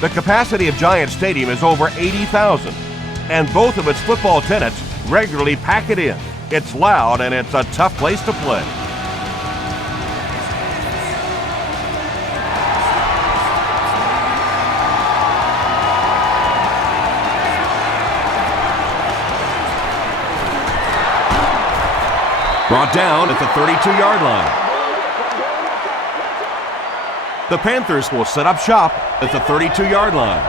The capacity of Giant Stadium is over 80,000, and both of its football tenants regularly pack it in. It's loud and it's a tough place to play. Brought down at the 32-yard line. The Panthers will set up shop at the 32-yard line.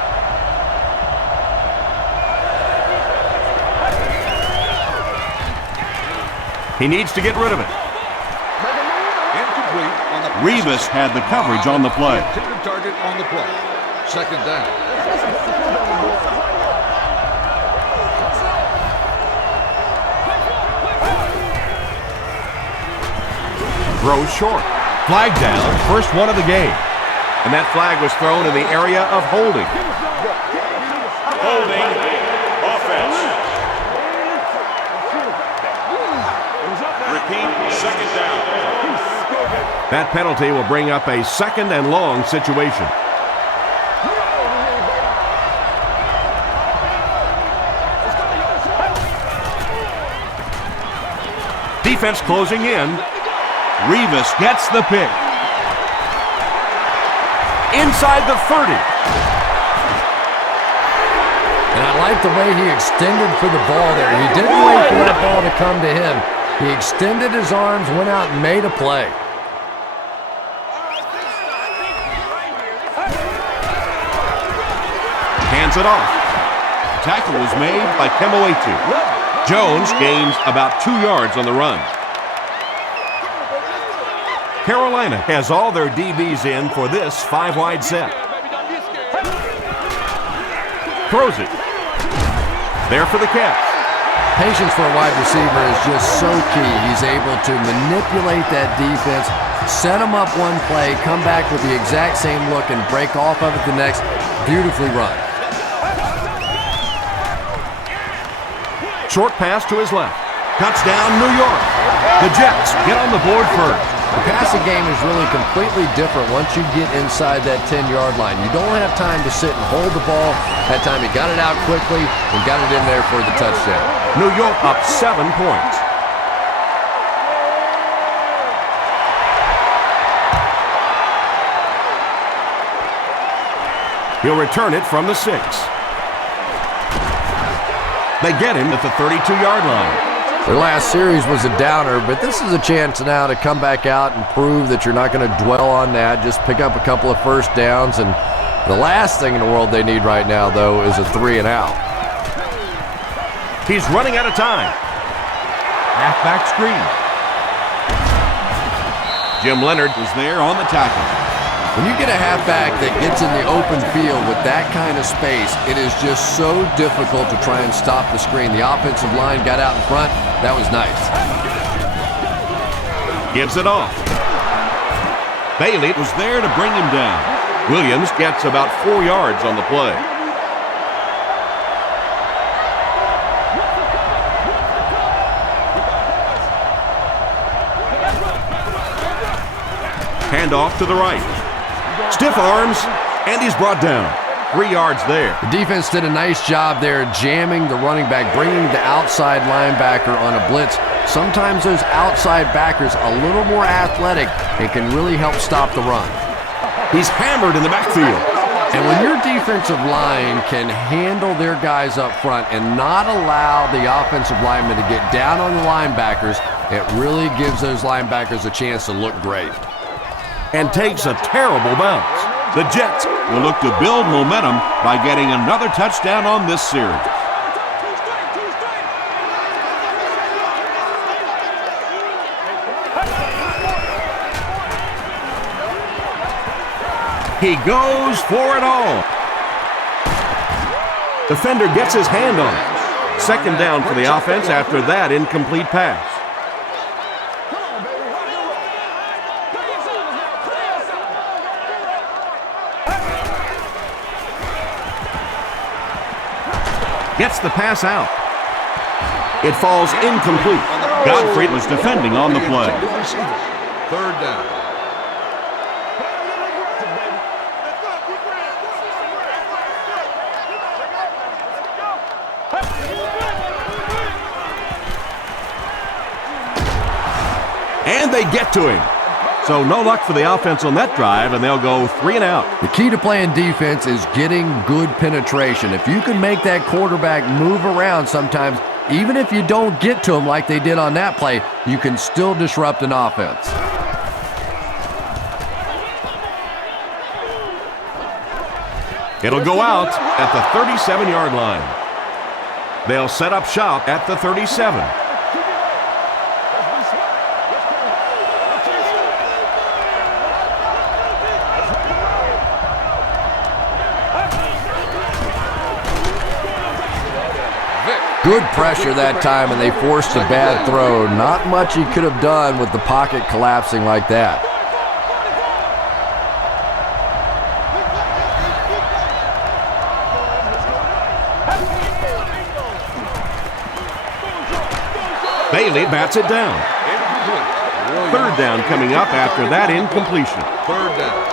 He needs to get rid of it. Incomplete on the Revis had the coverage on the play. Intended target on the play. Second down. Throws short. Flag down, first one of the game. And that flag was thrown in the area of holding. Holding offense. Repeat, second down. That penalty will bring up a second and long situation. Defense closing in. Revis gets the pick. Inside the 30. And I like the way he extended for the ball there. He didn't wait for that ball to come to him. He extended his arms, went out and made a play. Hands it off. Tackle was made by Kemoetu. Jones gains about 2 yards on the run. Carolina has all their DBs in for this 5-wide set. Throws it. There for the catch. Patience for a wide receiver is just so key. He's able to manipulate that defense, set them up one play, come back with the exact same look, and break off of it the next. Beautifully run. Short pass to his left. Touchdown, New York. The Jets get on the board first. The passing game is really completely different once you get inside that 10-yard line. You don't have time to sit and hold the ball. That time he got it out quickly and got it in there for the touchdown. New York up 7 points. He'll return it from the 6. They get him at the 32-yard line. Their last series was a downer, but this is a chance now to come back out and prove that you're not going to dwell on that. Just pick up a couple of first downs, and the last thing in the world they need right now, though, is a 3-and-out. He's running out of time. Halfback screen. Jim Leonard was there on the tackle. When you get a halfback that gets in the open field with that kind of space, it is just so difficult to try and stop the screen. The offensive line got out in front. That was nice. Gives it off. Bailey was there to bring him down. Williams gets about 4 yards on the play. Hand off to the right. Stiff arms, and he's brought down. 3 yards there. The defense did a nice job there jamming the running back, bringing the outside linebacker on a blitz. Sometimes those outside backers a little more athletic and can really help stop the run. He's hammered in the backfield. And when your defensive line can handle their guys up front and not allow the offensive linemen to get down on the linebackers, it really gives those linebackers a chance to look great. And takes a terrible bounce. The Jets will look to build momentum by getting another touchdown on this series. He goes for it all. Defender gets his hand on it. Second down for the offense after that incomplete pass. Gets the pass out. It falls incomplete. Godfrey was defending on the play. Third down. And they get to him. So no luck for the offense on that drive, and they'll go 3 and out. The key to playing defense is getting good penetration. If you can make that quarterback move around sometimes, even if you don't get to him like they did on that play, you can still disrupt an offense. It'll go out at the 37-yard line. They'll set up shop at the 37. Good pressure that time, and they forced a bad throw. Not much he could have done with the pocket collapsing like that. Bailey bats it down. Third down coming up after that incompletion. Third down.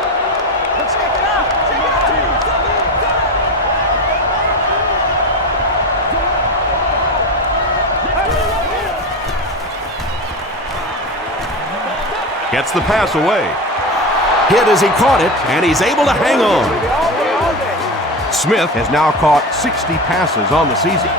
Gets the pass away. Hit as he caught it, and he's able to hang on. Smith has now caught 60 passes on the season.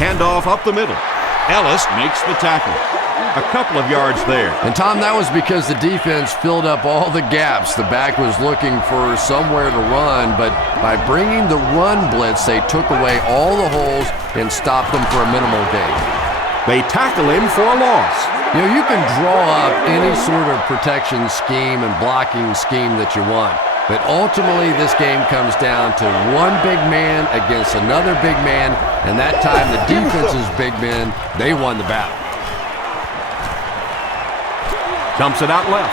Handoff up the middle. Ellis makes the tackle. A couple of yards there. And Tom, that was because the defense filled up all the gaps. The back was looking for somewhere to run, but by bringing the run blitz, they took away all the holes and stopped them for a minimal gain. They tackle him for a loss. You know, you can draw up any sort of protection scheme and blocking scheme that you want, but ultimately this game comes down to one big man against another big man, and that time the defense's big men, they won the battle. Dumps it out left.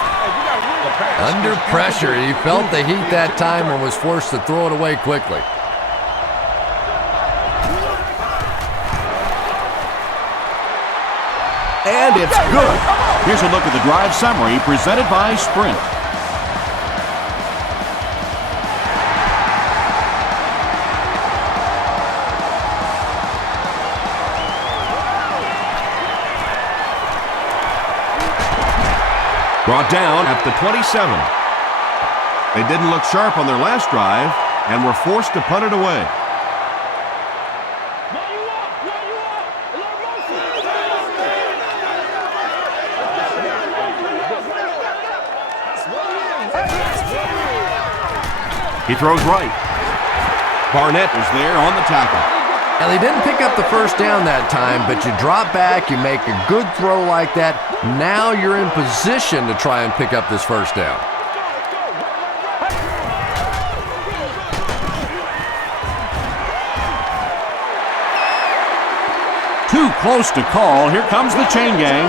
Under pressure, he felt the heat that time and was forced to throw it away quickly. And it's good. Here's a look at the drive summary presented by Sprint. Brought down at the 27. They didn't look sharp on their last drive and were forced to punt it away. He throws right. Barnett was there on the tackle. Now, they didn't pick up the first down that time, but you drop back, you make a good throw like that. Now you're in position to try and pick up this first down. Too close to call. Here comes the chain gang.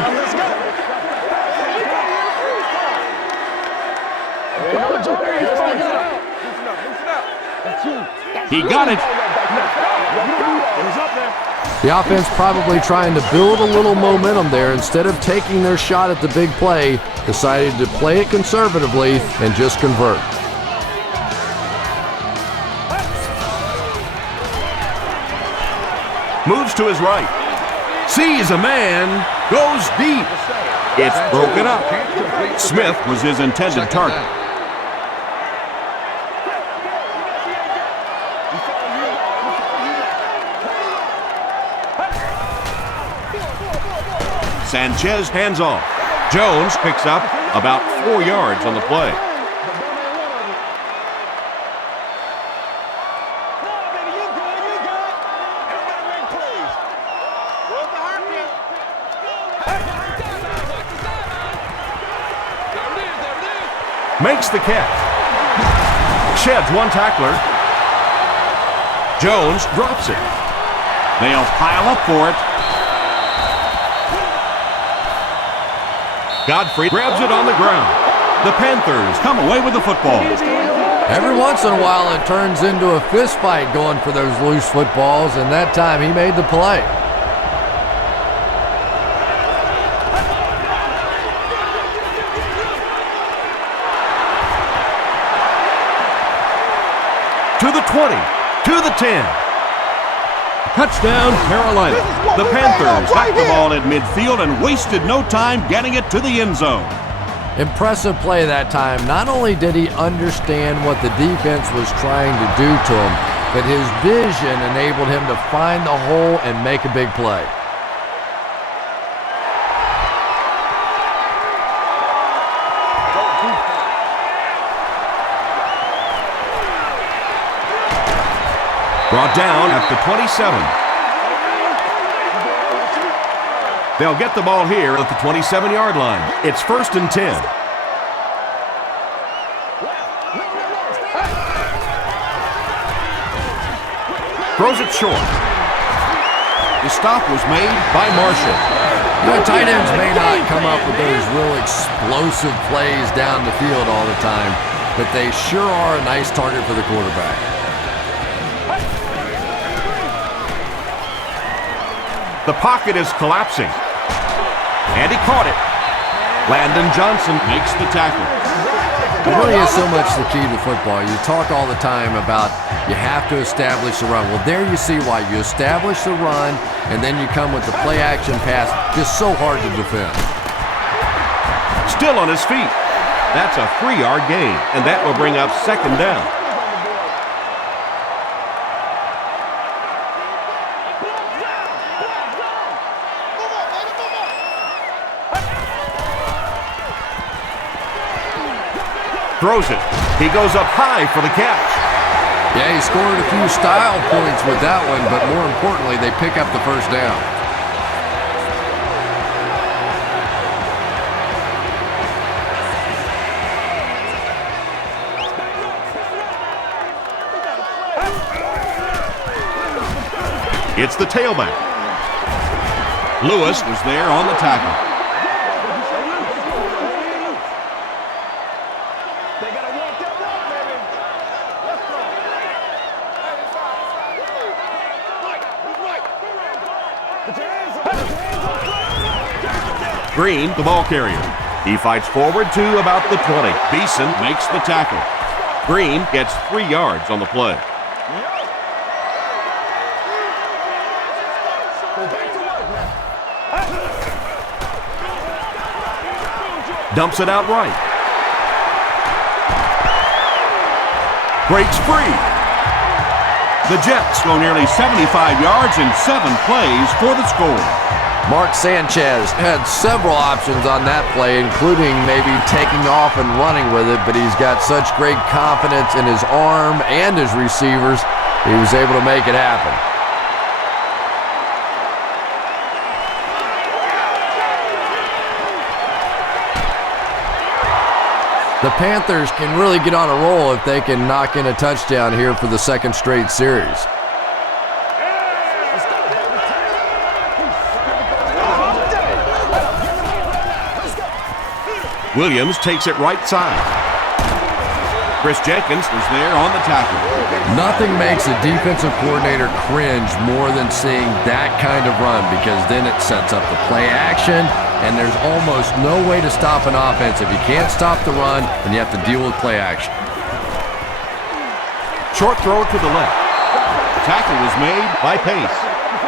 He got it. The offense probably trying to build a little momentum there. Instead of taking their shot at the big play, decided to play it conservatively and just convert. Moves to his right. Sees a man. Goes deep. It's broken up. Smith was his intended target. Sanchez hands off. Jones picks up about 4 yards on the play. Makes the catch. Sheds one tackler. Jones drops it. They'll pile up for it. Godfrey grabs it on the ground. The Panthers come away with the football. Every once in a while it turns into a fist fight going for those loose footballs, and that time he made the play. to the 20, to the 10. Touchdown, Carolina. The Panthers got the ball at midfield and wasted no time getting it to the end zone. Impressive play that time. Not only did he understand what the defense was trying to do to him, but his vision enabled him to find the hole and make a big play. Brought down at the 27. They'll get the ball here at the 27-yard line. It's 1st and 10. Throws it short. The stop was made by Marshall. You know, tight ends may not come up with those real explosive plays down the field all the time, but they sure are a nice target for the quarterback. The pocket is collapsing. And he caught it. Landon Johnson Makes the tackle. It really is so much the key to football. You talk all the time about you have to establish the run. Well, there you see why. You establish the run, and then you come with the play-action pass. Just so hard to defend. still on his feet. That's a 3-yard gain, and that will bring up 2nd down. Throws it. He goes up high for the catch. Yeah, he scored a few style points with that one, but more importantly, they pick up the 1st down. It's the tailback. Lewis was there on the tackle. Green, the ball carrier. He fights forward to about the 20. Beeson Makes the tackle. Green gets 3 yards on the play. Dumps it out right. Breaks free. The Jets go nearly 75 yards in 7 plays for the score. Mark Sanchez had several options on that play, including maybe taking off and running with it, but he's got such great confidence in his arm and his receivers, he was able to make it happen. The Panthers can really get on a roll if they can knock in a touchdown here for the 2nd straight series. Williams takes it right side. Chris Jenkins Was there on the tackle. Nothing makes a defensive coordinator cringe more than seeing that kind of run, because then it sets up the play action, and there's almost no way to stop an offense. If you can't stop the run, then you have to deal with play action. Short throw to the left. The tackle was made by Pace.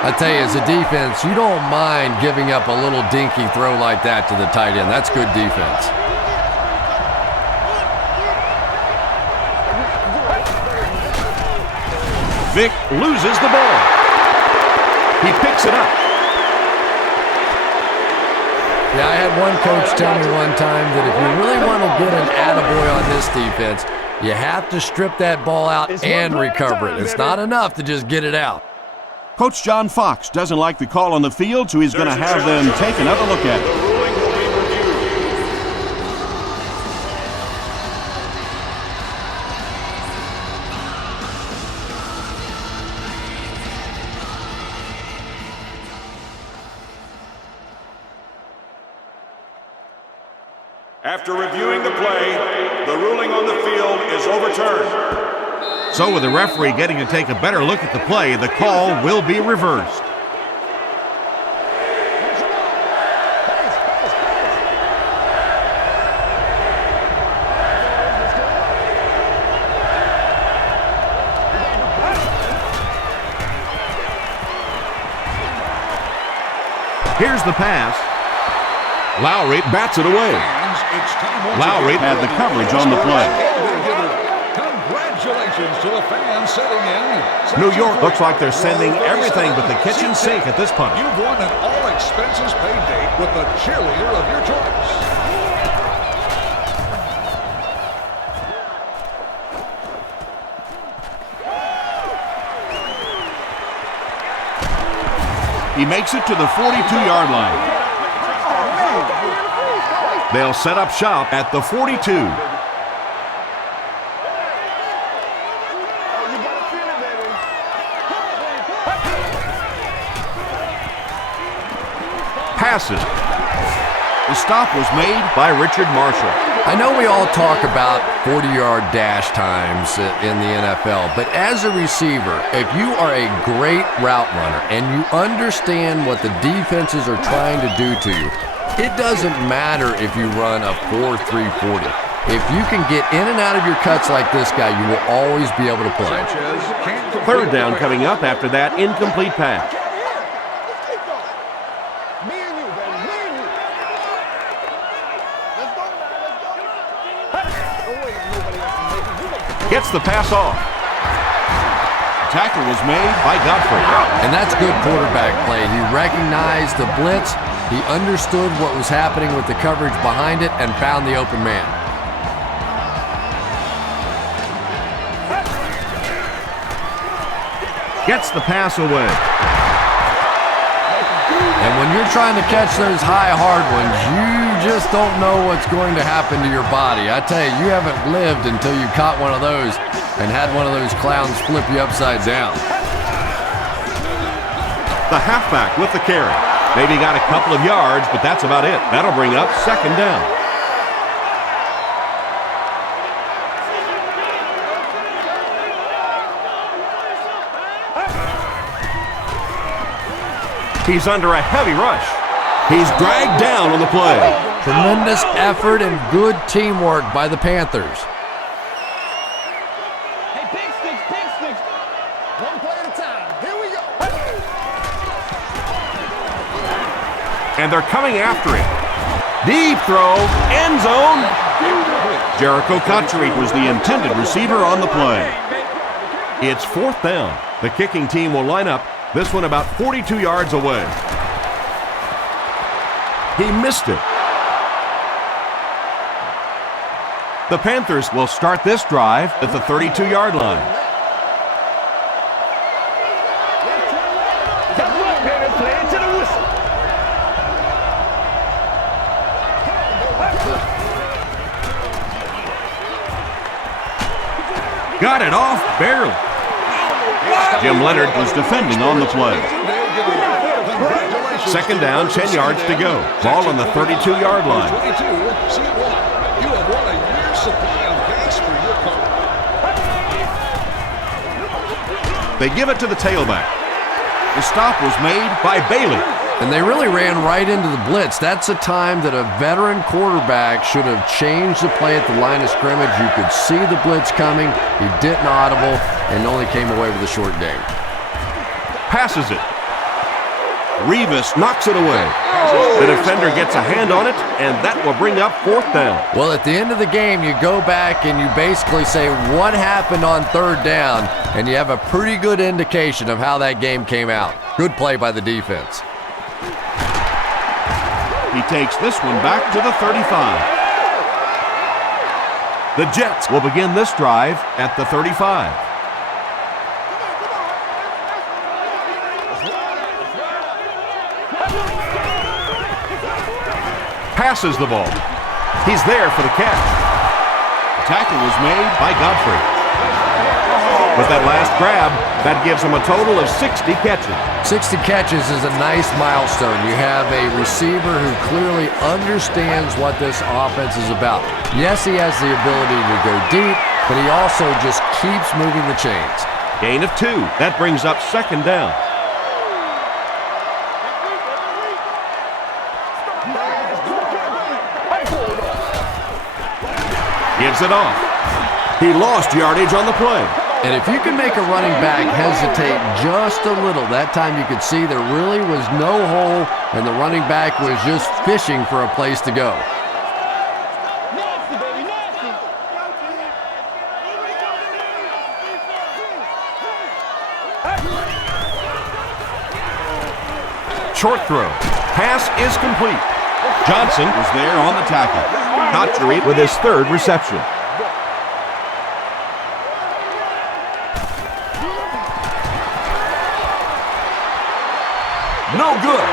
I tell you, as a defense, you don't mind giving up a little dinky throw like that to the tight end. That's good defense. Vic loses the ball. He picks it up. Yeah, I had one coach tell me one time that if you really want to get an attaboy on this defense, you have to strip that ball out and recover it. It's not enough to just get it out. Coach John Fox doesn't like the call on the field, so he's going to have them take another look at it. After reviewing the play, the ruling on the field is overturned. So with the referee getting to take a better look at the play, the call will be reversed. Here's the pass. Lowry bats it away. Lowry had the coverage on the play. Congratulations to the fans setting in. New York looks like they're sending everything but the kitchen sink at this punt. You've won an all-expenses-paid date with the cheerleader of your choice. He makes it to the 42-yard line. They'll set up shop at the 42. Passes. The stop was made by Richard Marshall. I know we all talk about 40-yard dash times in the NFL, but as a receiver, if you are a great route runner and you understand what the defenses are trying to do to you, it doesn't matter if you run a 4.340. If you can get in and out of your cuts like this guy, you will always be able to play. Third down coming up after that incomplete pass. Gets the pass off. Tackle was made by Godfrey. And that's good quarterback play. He recognized the blitz, he understood what was happening with the coverage behind it, and found the open man. Gets the pass away. And when you're trying to catch those high, hard ones, you just don't know what's going to happen to your body. I tell you, you haven't lived until you caught one of those and had one of those clowns flip you upside down. The halfback with the carry. Maybe got a couple of yards, but that's about it. That'll bring up second down. He's under a heavy rush. He's dragged down on the play. Tremendous effort and good teamwork by the Panthers. Hey, big sticks. One play at a time. Here we go. And they're coming after him. Deep throw, end zone. Jericho Cotchery was the intended receiver on the play. It's fourth down. The kicking team will line up. This one about 42 yards away. He missed it. The Panthers will start this drive at the 32-yard line. Got it off barely. Jim Leonard was defending on the play. Second down, 10 yards to go. Ball on the 32-yard line. You have won a year's supply of gas for your car. They give it to the tailback. The stop was made by Bailey. And they really ran right into the blitz. That's a time that a veteran quarterback should have changed the play at the line of scrimmage. You could see the blitz coming. He didn't audible and only came away with a short gain. Passes it. Revis knocks it away. The defender gets a hand on it, and that will bring up fourth down. Well, at the end of the game, you go back and you basically say what happened on third down, and you have a pretty good indication of how that game came out. Good play by the defense. He takes this one back to the 35. The Jets will begin this drive at the 35. Passes the ball. He's there for the catch. The tackle was made by Godfrey. With that last grab, that gives him a total of 60 catches. 60 catches is a nice milestone. You have a receiver who clearly understands what this offense is about. Yes, he has the ability to go deep, but he also just keeps moving the chains. Gain of 2. That brings up second down. Gives it off. He lost yardage on the play. And if you can make a running back hesitate just a little, that time you could see there really was no hole and the running back was just fishing for a place to go. Short throw. Pass is complete. Johnson was there on the tackle. Cotchery with his third reception. No good.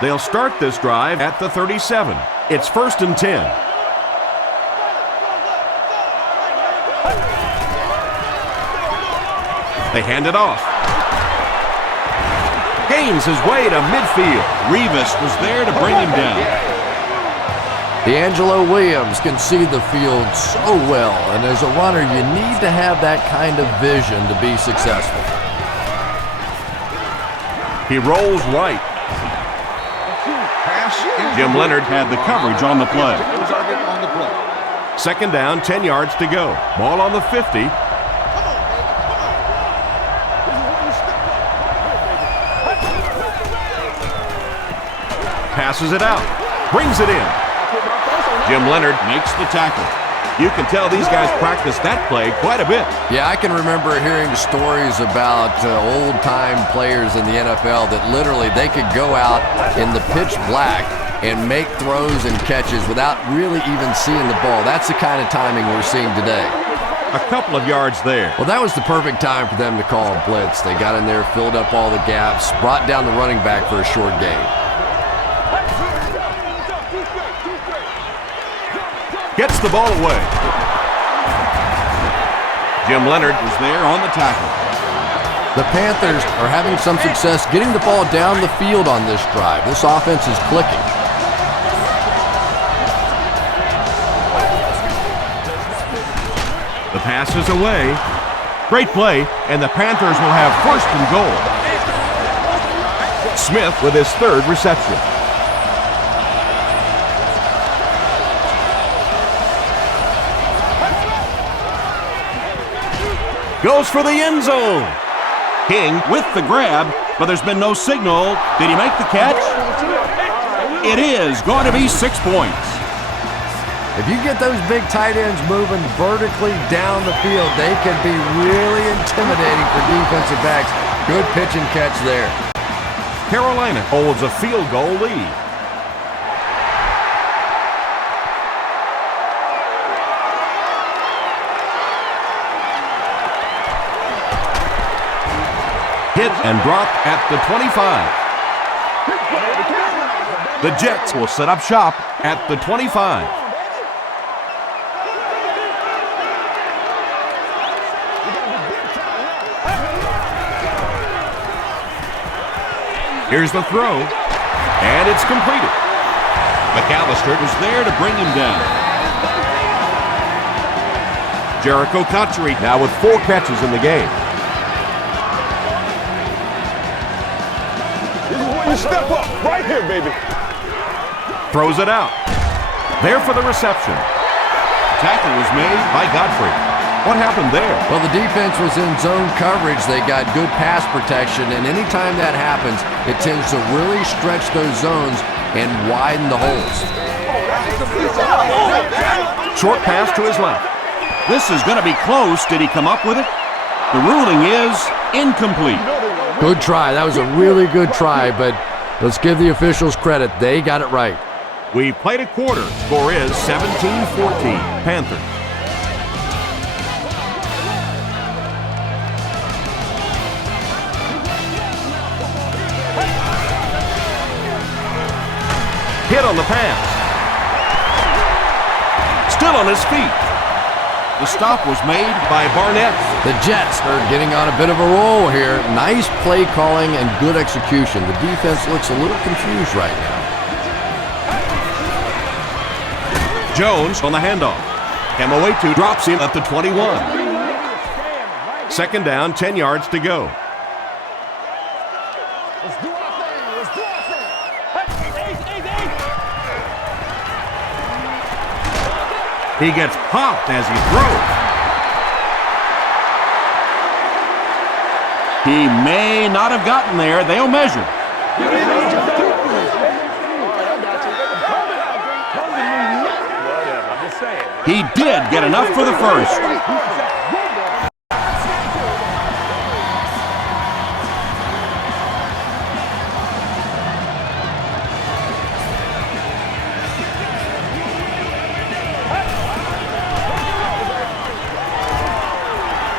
They'll start this drive at the 37. It's 1st and 10. They hand it off. Gains his way to midfield. Revis was there to bring him down. D'Angelo Williams can see the field so well, and as a runner, you need to have that kind of vision to be successful. He rolls right. Jim Leonard Had the coverage on the play. On the play. 2nd down, 10 yards to go. Ball on the 50. Passes it out. Brings it in. Jim Leonard Makes the tackle. You can tell these guys practice that play quite a bit. Yeah, I can remember hearing stories about old-time players in the NFL that literally they could go out in the pitch black and make throws and catches without really even seeing the ball. That's the kind of timing we're seeing today. A couple of yards there. Well, that was the perfect time for them to call a blitz. They got in there, filled up all the gaps, brought down the running back for a short gain. Gets the ball away. Jim Leonard Was there on the tackle. The Panthers are having some success getting the ball down the field on this drive. This offense is clicking. The pass is away. Great play, and the Panthers will have 1st and goal. Smith with his 3rd reception. Goes for the end zone. King With the grab, but there's been no signal. Did he make the catch? It is going to be 6 points. If you get those big tight ends moving vertically down the field, they can be really intimidating for defensive backs. Good pitch and catch there. Carolina holds a field goal lead. Hit and dropped at the 25. The Jets will set up shop at the 25. Here's the throw, and it's completed. McAllister was there to bring him down. Jericho Cotchery now with 4 catches in the game. You step up right here, baby. Throws it out. There for the reception. Tackle was made by Godfrey. What happened there? Well, the defense was in zone coverage. They got good pass protection, and anytime that happens, it tends to really stretch those zones and widen the holes. Short pass to his left. This is going to be close. Did he come up with it? The ruling is incomplete. Good try. That was a really good try, but let's give the officials credit. They got it right. We played a quarter. Score is 17-14. Panthers. Hit on the pass. Still on his feet. The stop was made by Barnett. The Jets are getting on a bit of a roll here. Nice play calling and good execution. The defense looks a little confused right now. Jones on the handoff. Moetu drops him at the 21. 2nd down, 10 yards to go. Let's do our thing. Let's do our thing. He gets popped as he throws. He may not have gotten there. They'll measure. He did get enough for the first.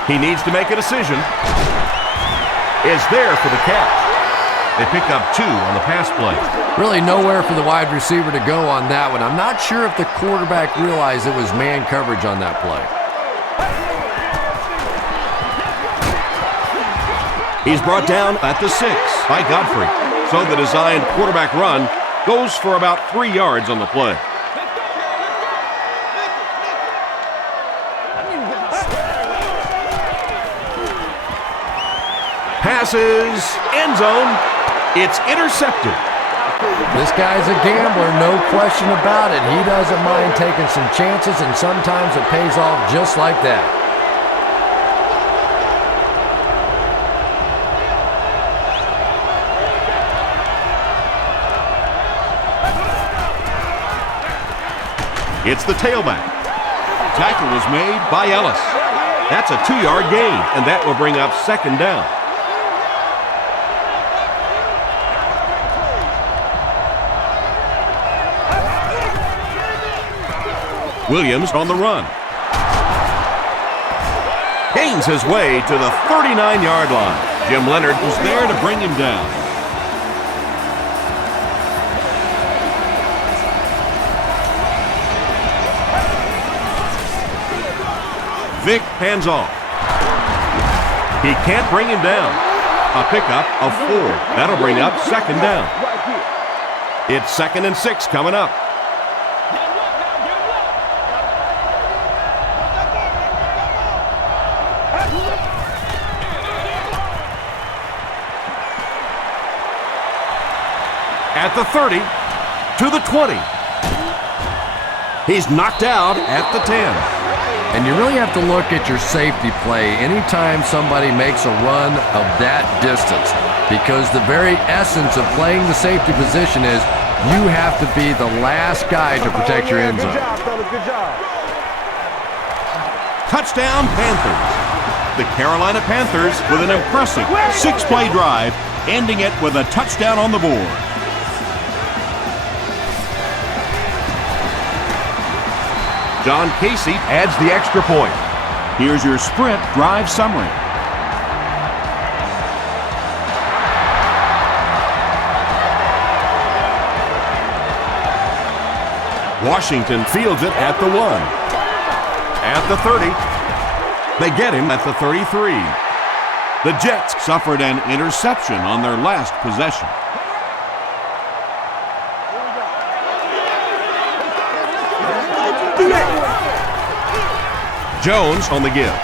He needs to make a decision. Is there for the catch. They pick up 2 on the pass play. Really nowhere for the wide receiver to go on that one. I'm not sure if the quarterback realized it was man coverage on that play. He's brought down at the 6 by Godfrey. So the designed quarterback run goes for about 3 yards on the play. Passes, end zone, it's intercepted. This guy's a gambler, no question about it. He doesn't mind taking some chances, and sometimes it pays off just like that. It's the tailback. Tackle was made by Ellis. That's a 2-yard gain, and that will bring up 2nd down. Williams on the run. Gains his way to the 39-yard line. Jim Leonard was there to bring him down. Vic hands off. He can't bring him down. A pickup of 4. That'll bring up 2nd down. It's 2nd and 6 coming up. At the 30, to the 20. He's knocked out at the 10. And you really have to look at your safety play anytime somebody makes a run of that distance, because the very essence of playing the safety position is you have to be the last guy to protect your end zone. Touchdown, Panthers. The Carolina Panthers with an impressive 6-play drive, ending it with a touchdown on the board. John Casey adds the extra point. Here's your sprint drive summary. Washington fields it at the 1. At the 30. They get him at the 33. The Jets suffered an interception on their last possession. Jones on the give.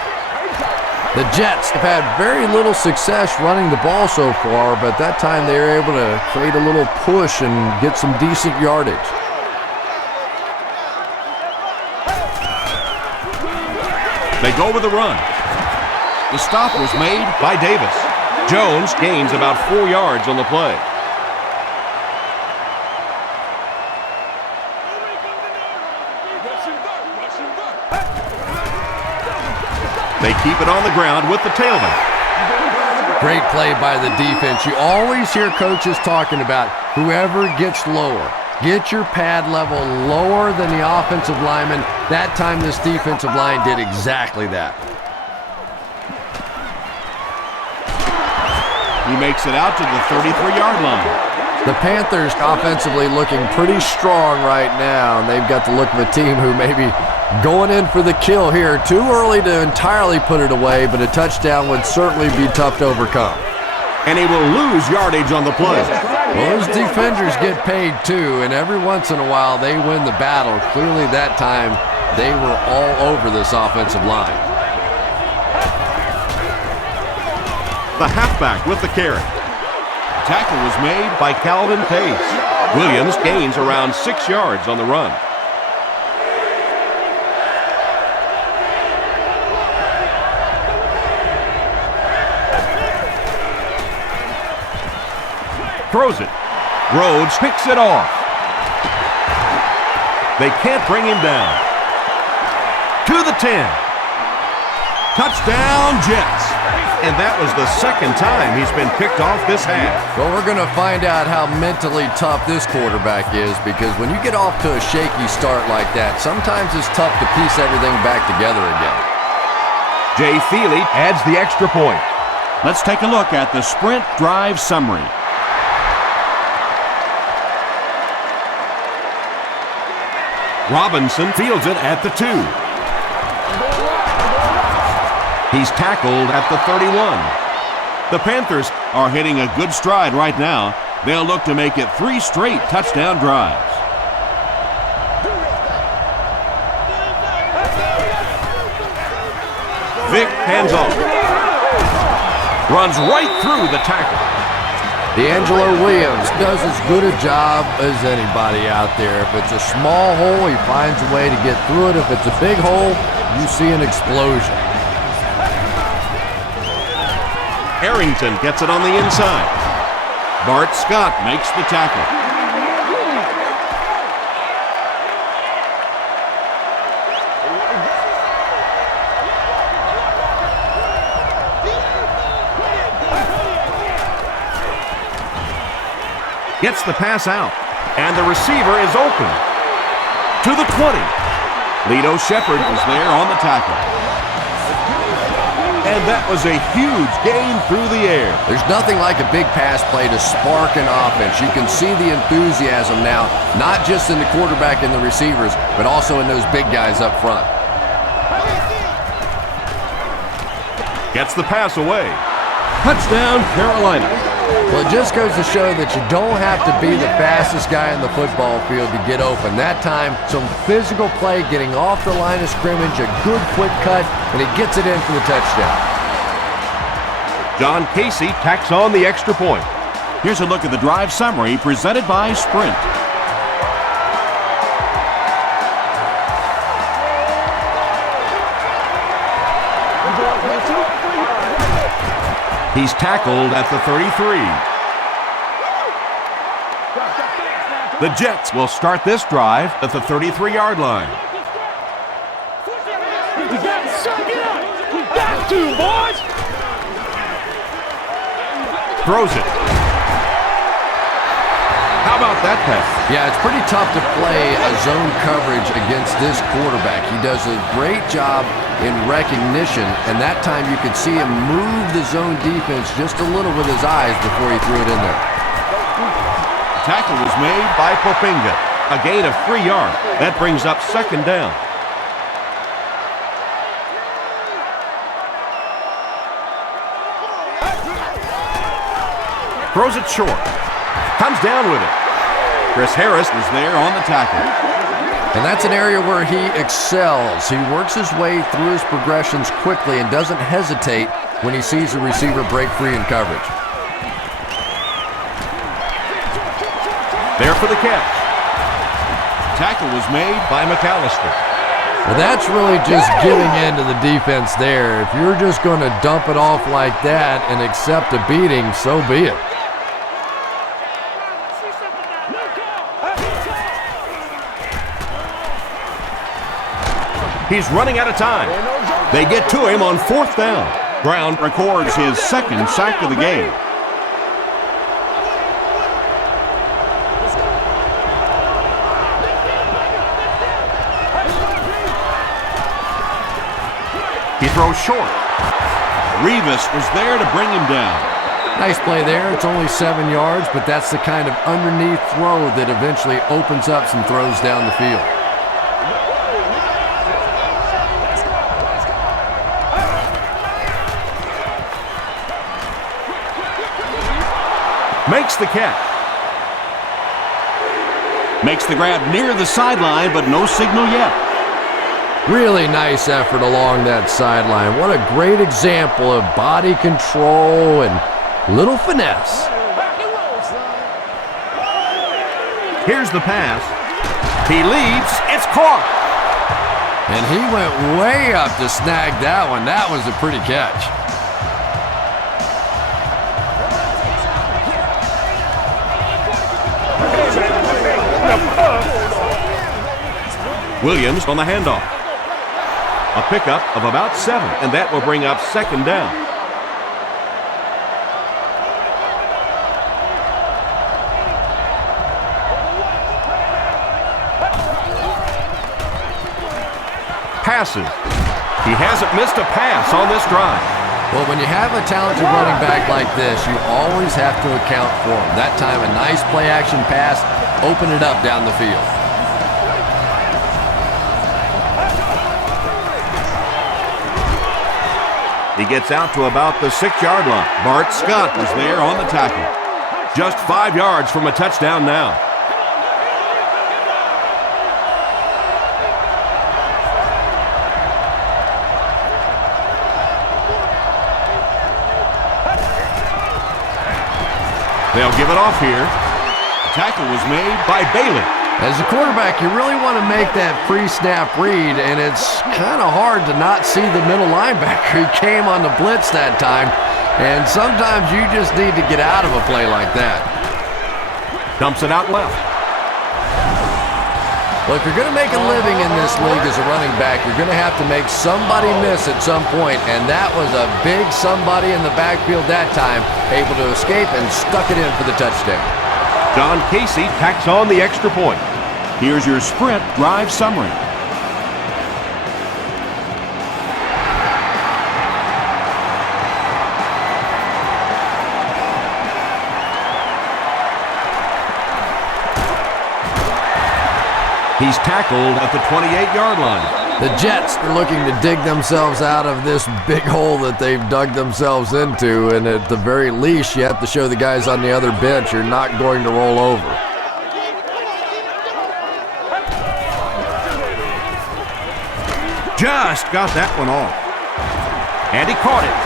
The Jets have had very little success running the ball so far, but that time they were able to create a little push and get some decent yardage. They go with the run. The stop was made by Davis. Jones gains about 4 yards on the play. They keep it on the ground with the tailback. Great play by the defense. You always hear coaches talking about whoever gets lower. Get your pad level lower than the offensive lineman. That time this defensive line did exactly that. He makes it out to the 33-yard line. The Panthers offensively looking pretty strong right now, and they've got the look of a team who may be going in for the kill here. Too early to entirely put it away, but a touchdown would certainly be tough to overcome. And he will lose yardage on the play. Well, those defenders get paid too, and every once in a while they win the battle. Clearly that time they were all over this offensive line. The halfback with the carry. Tackle was made by Calvin Pace. Williams gains around 6 yards on the run. Throws it. Rhodes picks it off. They can't bring him down. To the 10. Touchdown, Jets. And that was the second time he's been picked off this half. Well, we're going to find out how mentally tough this quarterback is, because when you get off to a shaky start like that, sometimes it's tough to piece everything back together again. Jay Feely adds the extra point. Let's take a look at the sprint drive summary. Robinson fields it at the 2. He's tackled at the 31. The Panthers are hitting a good stride right now. They'll look to make it 3 straight touchdown drives. Vic hands off. Runs right through the tackle. D'Angelo Williams does as good a job as anybody out there. If it's a small hole, he finds a way to get through it. If it's a big hole, you see an explosion. Harrington gets it on the inside. Bart Scott makes the tackle. Gets the pass out, and the receiver is open. To the 20. Lito Shepherd was there on the tackle. And that was a huge gain through the air. There's nothing like a big pass play to spark an offense. You can see the enthusiasm now, not just in the quarterback and the receivers, but also in those big guys up front. Gets the pass away. Touchdown, Carolina. Well, it just goes to show that you don't have to be the fastest guy in the football field to get open. That time, some physical play, getting off the line of scrimmage, a good quick cut, and he gets it in for the touchdown. John Casey tacks on the extra point. Here's a look at the drive summary presented by Sprint. He's tackled at the 33. The Jets will start this drive at the 33-yard line. We got to, boys! Throws it. How about that pass? Yeah, it's pretty tough to play a zone coverage against this quarterback. He does a great job in recognition, and that time you could see him move the zone defense just a little with his eyes before he threw it in there. Tackle was made by Popinga. A gain of 3 yards. That brings up second down. Throws it short. Comes down with it. Chris Harris was there on the tackle. And that's an area where he excels. He works his way through his progressions quickly and doesn't hesitate when he sees a receiver break free in coverage. There for the catch. Tackle was made by McAllister. Well, that's really just giving in to the defense there. If you're just going to dump it off like that and accept a beating, so be it. He's running out of time. They get to him on fourth down. Brown records his second sack of the game. He throws short. Revis was there to bring him down. Nice play there. It's only 7 yards, but that's the kind of underneath throw that eventually opens up some throws down the field. Makes the catch. Makes the grab near the sideline, but no signal yet. Really nice effort along that sideline. What a great example of body control and little finesse. Here's the pass. He leaps. It's caught. And he went way up to snag that one. That was a pretty catch. Williams on the handoff. A pickup of about 7, and that will bring up 2nd down. Passes. He hasn't missed a pass on this drive. Well, when you have a talented running back like this, you always have to account for him. That time, a nice play-action pass, open it up down the field. He gets out to about the 6-yard line. Bart Scott was there on the tackle. Just 5 yards from a touchdown now. They'll give it off here. The tackle was made by Bailey. As a quarterback, you really want to make that pre-snap read, and it's kind of hard to not see the middle linebacker. He came on the blitz that time, and sometimes you just need to get out of a play like that. Dumps it out left. Well, if you're going to make a living in this league as a running back, you're going to have to make somebody miss at some point, and that was a big somebody in the backfield that time, able to escape and stuck it in for the touchdown. John Casey tacks on the extra point. Here's your sprint drive summary. He's tackled at the 28-yard line. The Jets are looking to dig themselves out of this big hole that they've dug themselves into, and at the very least, you have to show the guys on the other bench you're not going to roll over. Just got that one off. And he caught it.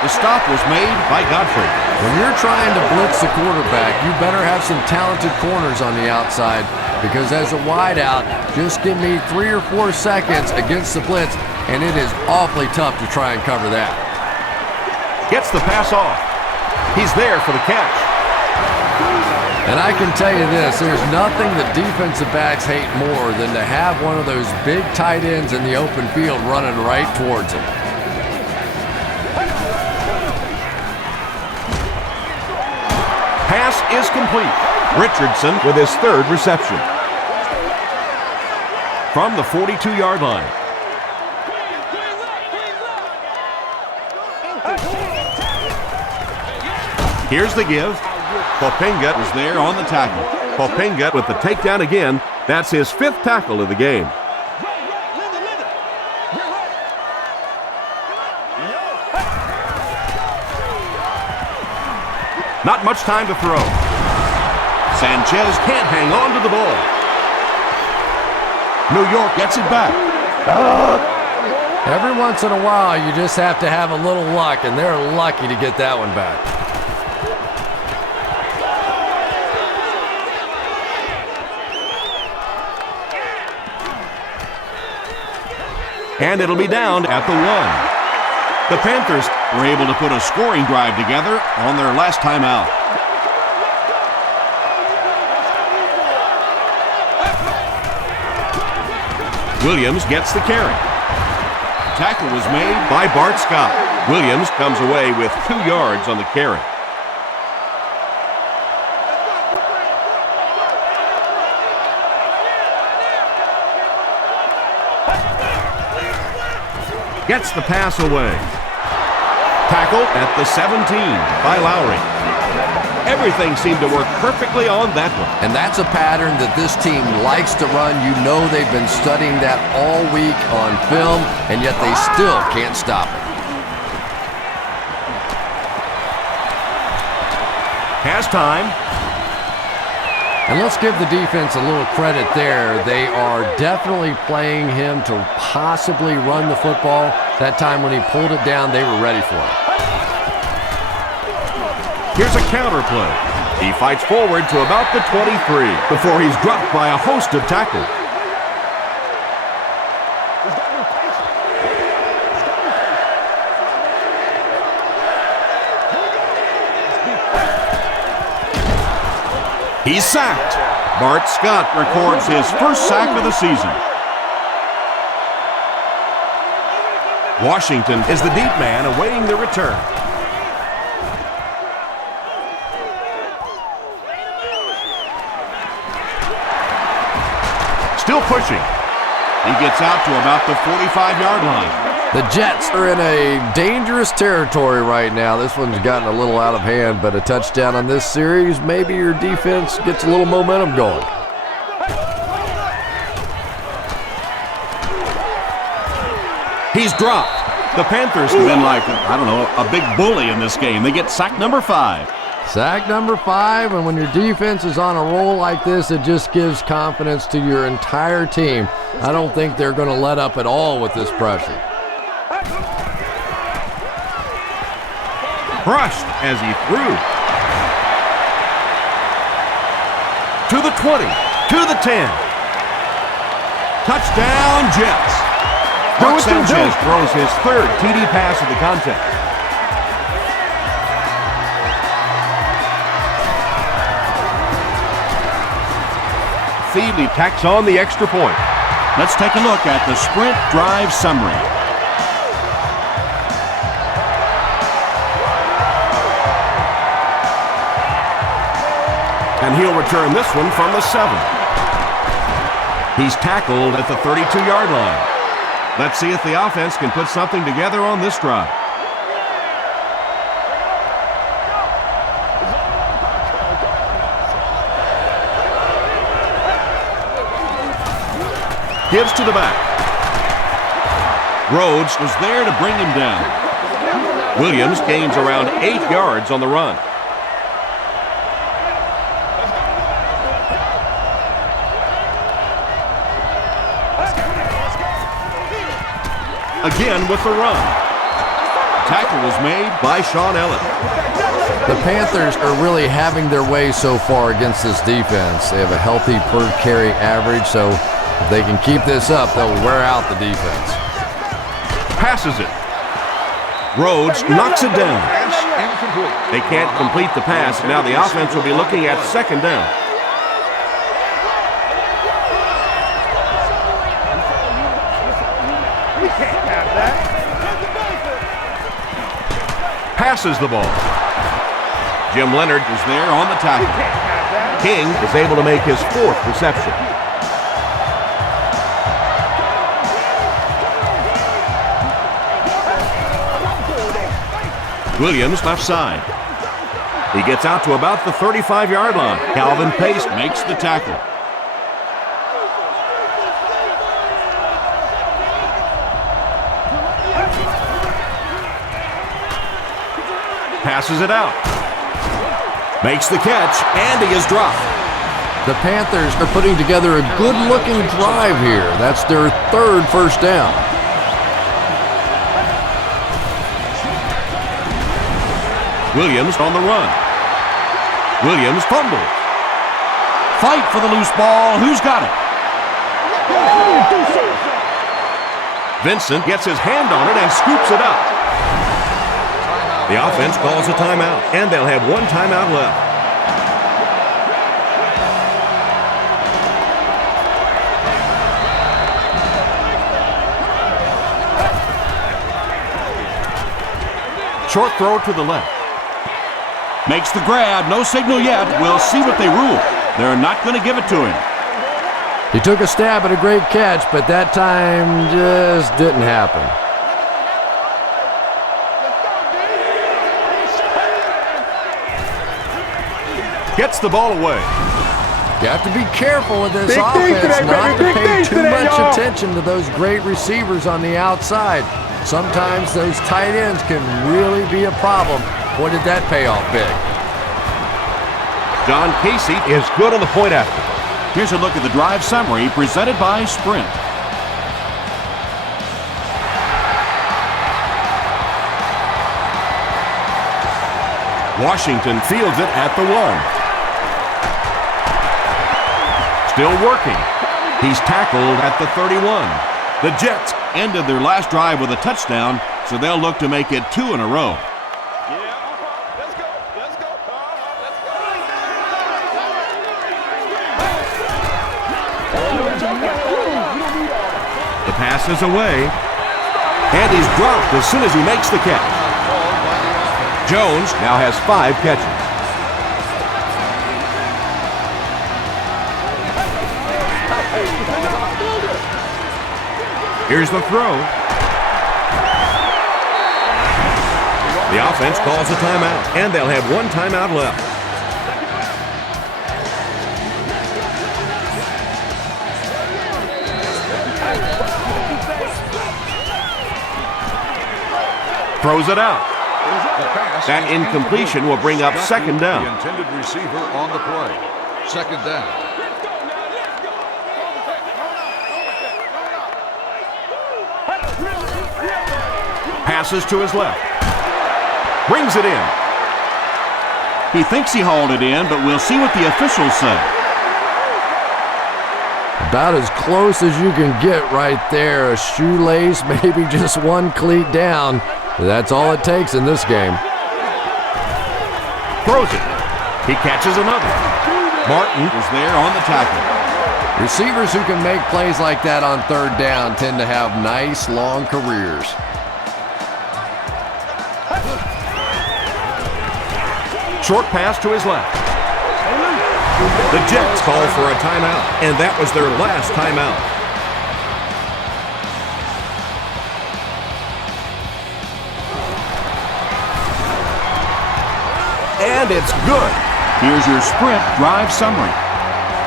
The stop was made by Godfrey. When you're trying to blitz the quarterback, you better have some talented corners on the outside, because as a wideout, just give me 3 or 4 seconds against the blitz, and it is awfully tough to try and cover that. Gets the pass off. He's there for the catch. And I can tell you this, there's nothing the defensive backs hate more than to have one of those big tight ends in the open field running right towards them. Pass is complete. Richardson with his 3rd reception. From the 42-yard line. Here's the give. Popenga is there on the tackle. Popenga with the takedown again. That's his 5th tackle of the game. Not much time to throw. Sanchez can't hang on to the ball. New York gets it back. Every once in a while, you just have to have a little luck, and they're lucky to get that one back. And it'll be down at the 1. The Panthers were able to put a scoring drive together on their last time out. Williams gets the carry. Tackle was made by Bart Scott. Williams comes away with 2 yards on the carry. Gets the pass away. Tackle at the 17 by Lowry. Everything seemed to work perfectly on that one. And that's a pattern that this team likes to run. You know they've been studying that all week on film, and yet they still can't stop it. Pass time. And let's give the defense a little credit there. They are definitely playing him to possibly run the football. That time when he pulled it down, they were ready for it. Here's a counter play. He fights forward to about the 23 before he's dropped by a host of tackles. He's sacked. Bart Scott records his first sack of the season. Washington is the deep man awaiting the return. Still pushing. He gets out to about the 45-yard line. The Jets are in a dangerous territory right now. This one's gotten a little out of hand, but a touchdown on this series, maybe your defense gets a little momentum going. He's dropped. The Panthers have been like, I don't know, a big bully in this game. They get sack number 5. Sack number 5, and when your defense is on a roll like this, it just gives confidence to your entire team. I don't think they're going to let up at all with this pressure. Crushed as he threw. To the 20, to the 10. Touchdown, Jets. Mark Sanchez throws his third TD pass of the contest. Feedley tacks on the extra point. Let's take a look at the sprint drive summary. And he'll return this one from the 7. He's tackled at the 32-yard line. Let's see if the offense can put something together on this drive. Gives to the back. Rhodes was there to bring him down. Williams gains around 8 yards on the run. Again with the run. Tackle was made by Sean Ellis. The Panthers are really having their way so far against this defense. They have a healthy per carry average, so if they can keep this up, they'll wear out the defense. Passes it. Rhodes knocks it down. They can't complete the pass. Now the offense will be looking at second down. Passes the ball. Jim Leonard is there on the tackle. King is able to make his 4th reception. Williams left side. He gets out to about the 35-yard line. Calvin Pace makes the tackle. Passes it out. Makes the catch, and he is dropped. The Panthers are putting together a good-looking drive here. That's their 3rd first down. Williams on the run. Williams fumbles. Fight for the loose ball. Who's got it? Vincent gets his hand on it and scoops it up. The offense calls a timeout, and they'll have 1 timeout left. Short throw to the left. Makes the grab. No signal yet. We'll see what they rule. They're not going to give it to him. He took a stab at a great catch, but that time just didn't happen. Gets the ball away. You have to be careful with this offense not to pay too much attention to those great receivers on the outside. Sometimes those tight ends can really be a problem. Boy, did that pay off big. John Casey is good on the point after. Here's a look at the drive summary presented by Sprint. Washington fields it at the 1. Still working. He's tackled at the 31. The Jets ended their last drive with a touchdown, so they'll look to make it 2 in a row. pass is away. And he's dropped as soon as he makes the catch. Jones now has 5 catches. Here's the throw. The offense calls a timeout, and they'll have 1 timeout left. Throws it out. That incompletion will bring up 2nd down. The intended receiver on the play. 2nd down. Passes to his left. Brings it in. He thinks he hauled it in, but we'll see what the officials say. About as close as you can get right there. A shoelace, maybe just 1 cleat down. That's all it takes in this game. Throws it. He catches another. Martin is there on the tackle. Receivers who can make plays like that on 3rd down tend to have nice, long careers. Short pass to his left. The Jets call for a timeout, and that was their last timeout. And it's good. Here's your sprint drive summary.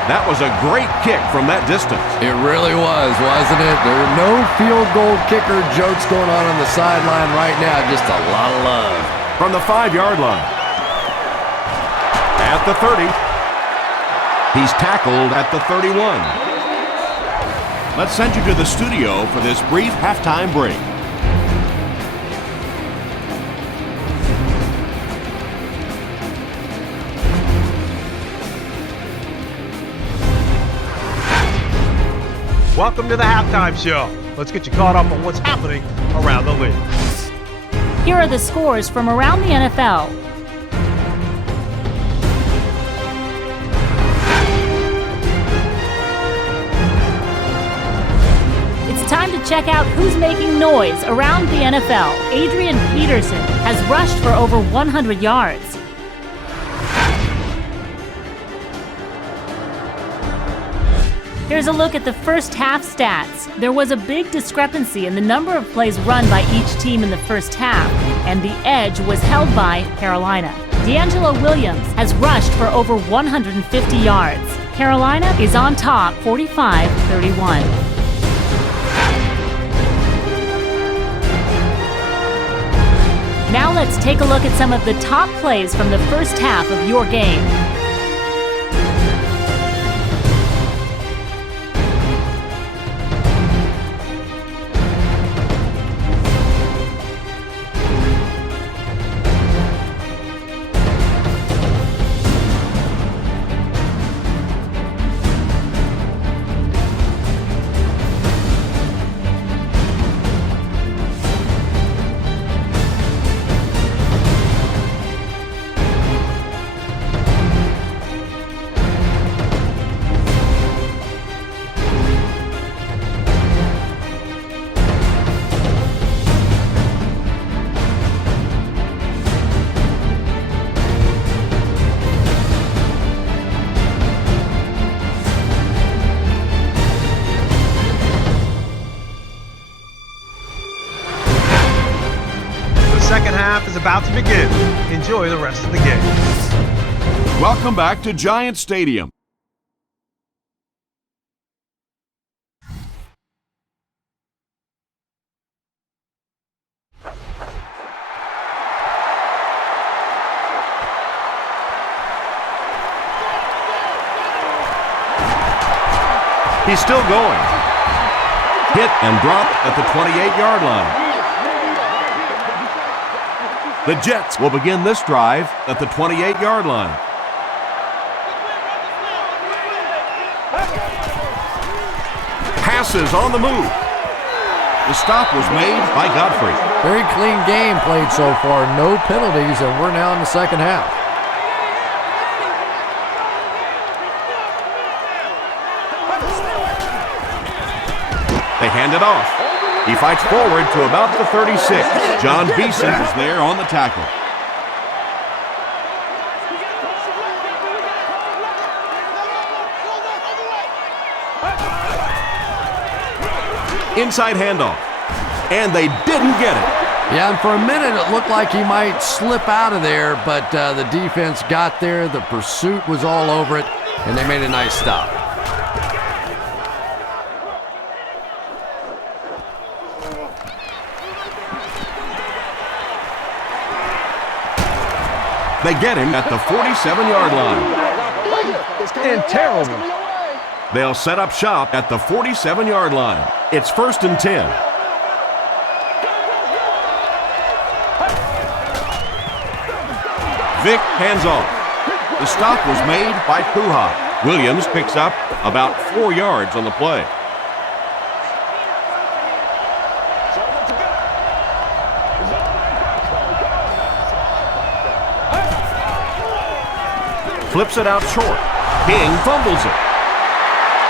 That was a great kick from that distance. It really was, wasn't it? There are no field goal kicker jokes going on the sideline right now. Just a lot of love. From the 5-yard line. At the 30. He's tackled at the 31. Let's send you to the studio for this brief halftime break. Welcome to the halftime show. Let's get you caught up on what's happening around the league. Here are the scores from around the NFL. It's time to check out who's making noise around the NFL. Adrian Peterson has rushed for over 100 yards. Here's a look at the first half stats. There was a big discrepancy in the number of plays run by each team in the first half, and the edge was held by Carolina. D'Angelo Williams has rushed for over 150 yards. Carolina is on top 45-31. Now let's take a look at some of the top plays from the first half of your game. Second half is about to begin. Enjoy the rest of the game. Welcome back to Giant Stadium. He's still going. Hit and drop at the 28-yard line. The Jets will begin this drive at the 28-yard line. Passes on the move. The stop was made by Godfrey. Very clean game played so far. No penalties, and we're now in the second half. They hand it off. He fights forward to about the 36. John Beeson is there on the tackle. Inside handoff. And they didn't get it. Yeah, and for a minute it looked like he might slip out of there, but the defense got there. The pursuit was all over it, and they made a nice stop. They get him at the 47-yard line. And terrible. They'll set up shop at the 47-yard line. It's 1st and 10. Vic hands off. The stop was made by Puha. Williams picks up about 4 yards on the play. Flips it out short. King fumbles it.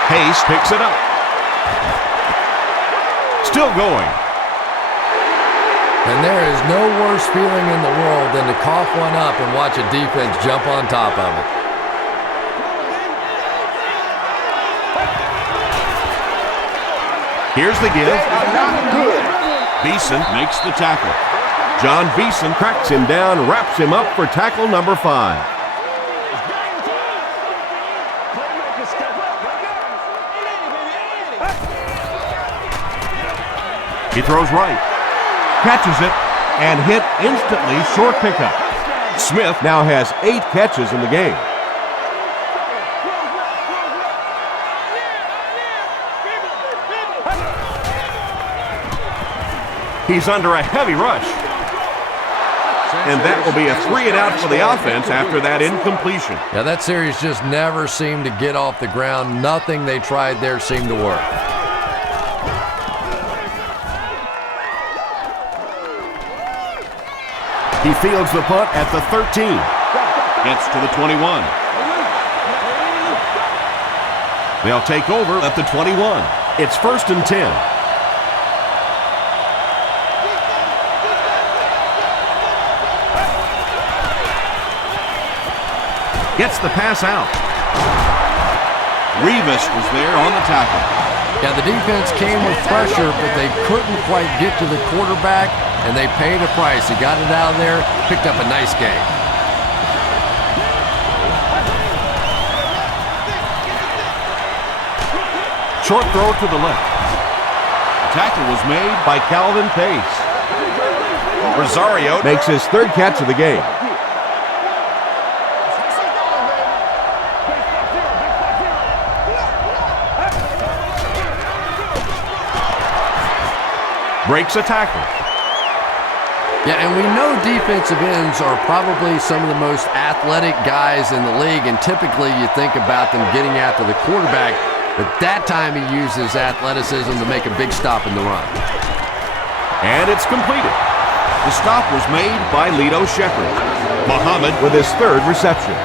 Hayes picks it up. Still going. And there is no worse feeling in the world than to cough one up and watch a defense jump on top of it. Here's the give. Beeson makes the tackle. John Beeson cracks him down, wraps him up for tackle number 5. He throws right, catches it, and hit instantly, short pickup. Smith now has 8 catches in the game. He's under a heavy rush. And that will be a 3 and out for the offense after that incompletion. Yeah, that series just never seemed to get off the ground. Nothing they tried there seemed to work. He fields the punt at the 13. Gets to the 21. They'll take over at the 21. It's 1st and 10. Gets the pass out. Revis was there on the tackle. Yeah, the defense came with pressure, but they couldn't quite get to the quarterback, and they paid a price. He got it out of there, picked up a nice game. Short throw to the left. The tackle was made By Calvin Pace. Rosario makes his 3rd catch of the game. Breaks a tackle. Yeah, and we know defensive ends are probably some of the most athletic guys in the league, and typically you think about them getting after the quarterback, but that time he uses athleticism to make a big stop in the run. And it's completed. The stop was made by Lito Shepherd. Muhammad with his 3rd reception.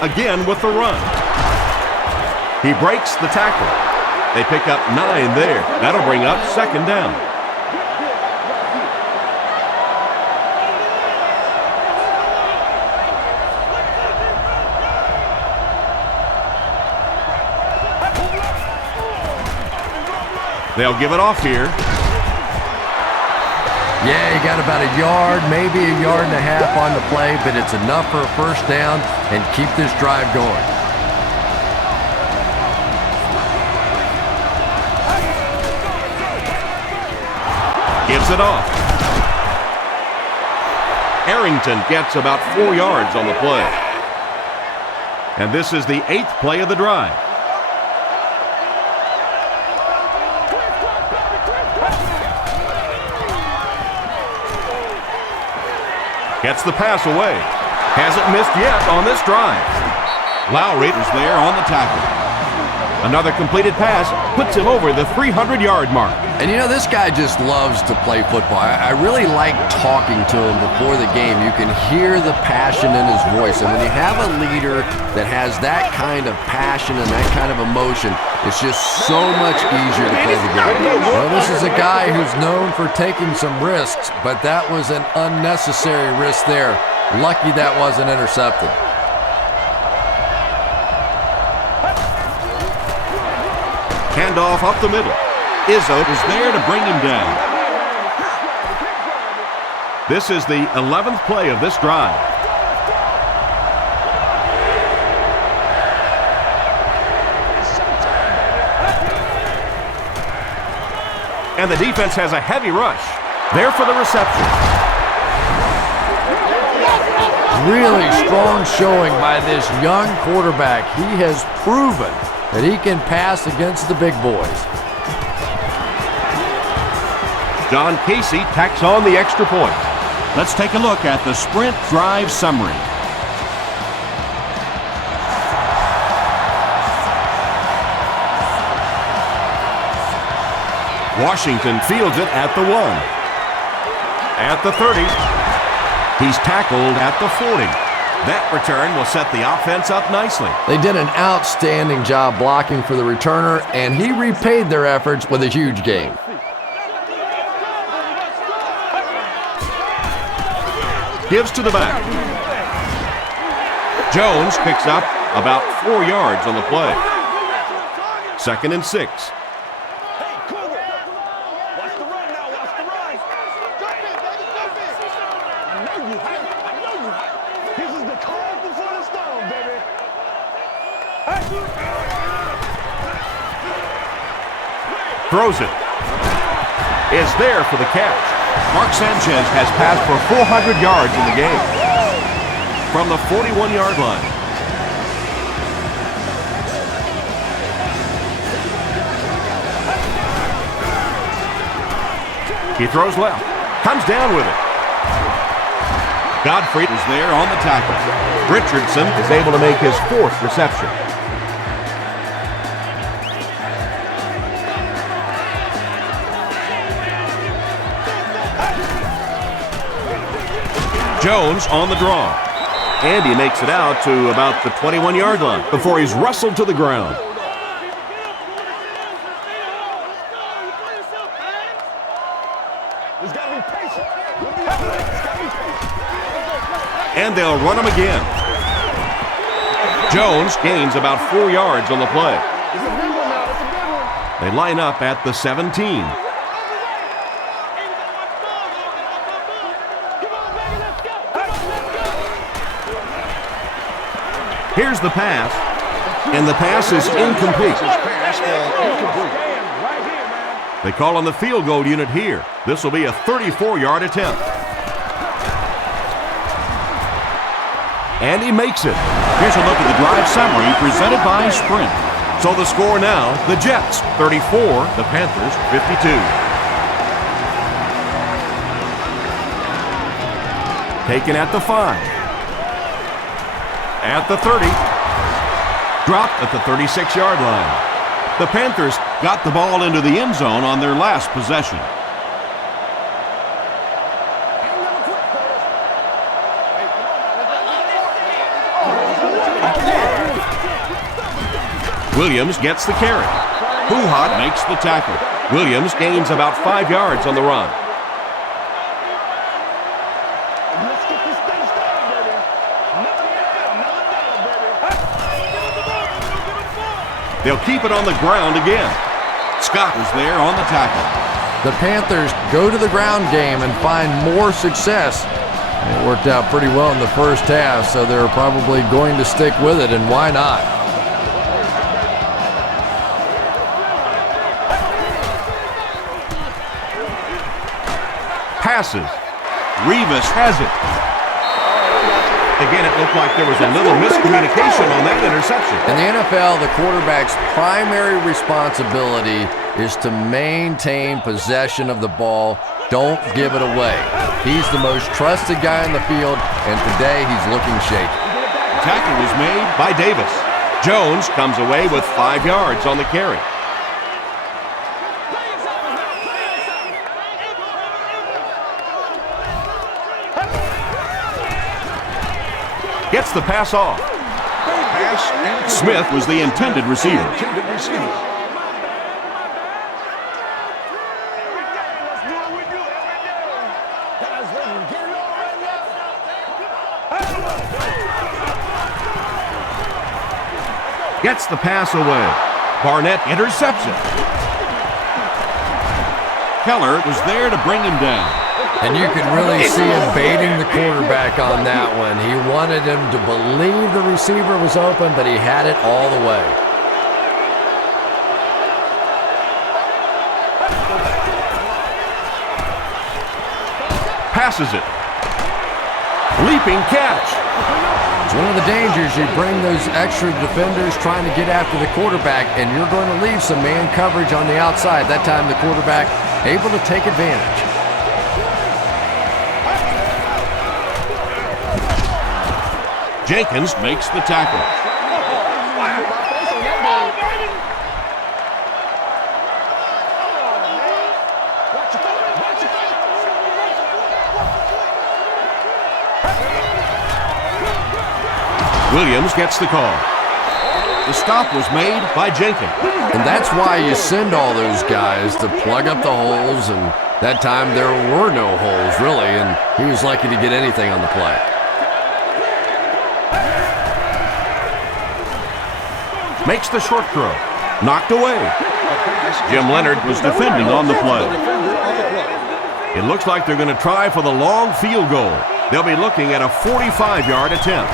Again with the run. He breaks the tackle. They pick up 9 there. That'll bring up 2nd down. They'll give it off here. Yeah, he got about a yard, maybe a yard and a half on the play, but it's enough for a 1st down and keep this drive going. Gives it off. Arrington gets about 4 yards on the play. And this is the 8th play of the drive. Gets the pass away. Hasn't missed yet on this drive. Lowry was there on the tackle. Another completed pass puts him over the 300-yard mark. And you know, this guy just loves to play football. I really like talking to him before the game. You can hear the passion in his voice. And when you have a leader that has that kind of passion and that kind of emotion, it's just so much easier to play the game. Well, this is a guy who's known for taking some risks, but that was an unnecessary risk there. Lucky that wasn't intercepted. Handoff up the middle. Izzo is there to bring him down. This is the 11th play of this drive. And the defense has a heavy rush. There for the reception. Really strong showing by this young quarterback. He has proven that he can pass against the big boys. John Casey tacks on the extra point. Let's take a look at the sprint drive summary. Washington fields it at the 1. At the 30. He's tackled at the 40. That return will set the offense up nicely. They did an outstanding job blocking for the returner, and he repaid their efforts with a huge gain. Gives to the back. Jones picks up about 4 yards on the play. 2nd and 6. Throws it. Is there for the catch. Mark Sanchez has passed for 400 yards in the game. From the 41-yard line. He throws left. Comes down with it. Godfrey is there on the tackle. Richardson is able to make his 4th reception. Jones on the draw. And he makes it out to about the 21-yard line before he's wrestled to the ground. And they'll run him again. Jones gains about 4 yards on the play. They line up at the 17. Here's the pass, and the pass is incomplete. They call on the field goal unit here. This will be a 34-yard attempt. And he makes it. Here's a look at the drive summary presented by Sprint. So the score now, the Jets 34, the Panthers 52. Taken at the 5. At the 30. Dropped at the 36-yard line. The Panthers got the ball into the end zone on their last possession. Williams gets the carry. Puhat makes the tackle. Williams gains about 5 yards on the run. They'll keep it on the ground again. Scott is there on the tackle. The Panthers go to the ground game and find more success. It worked out pretty well in the first half, so they're probably going to stick with it, and why not? Passes. Revis has it. Again, it looked like there was a little miscommunication on that interception. In the NFL, the quarterback's primary responsibility is to maintain possession of the ball. Don't give it away. He's the most trusted guy in the field, and today he's looking shaky. Tackle was made by Davis. Jones comes away with 5 yards on the carry. Gets the pass off. Smith was the intended receiver. Gets the pass away. Barnett intercepts it. Keller was there to bring him down. And you could really see him baiting the quarterback on that one. He wanted him to believe the receiver was open, but he had it all the way. Passes it. Leaping catch. It's one of the dangers. You bring those extra defenders trying to get after the quarterback, and you're going to leave some man coverage on the outside. That time the quarterback able to take advantage. Jenkins makes the tackle. Williams gets the call. The stop was made by Jenkins. And that's why you send all those guys to plug up the holes, and that time there were no holes, really, and he was lucky to get anything on the play. Makes the short throw. Knocked away. Jim Leonard was defending on the play. It looks like they're going to try for the long field goal. They'll be looking at a 45-yard attempt.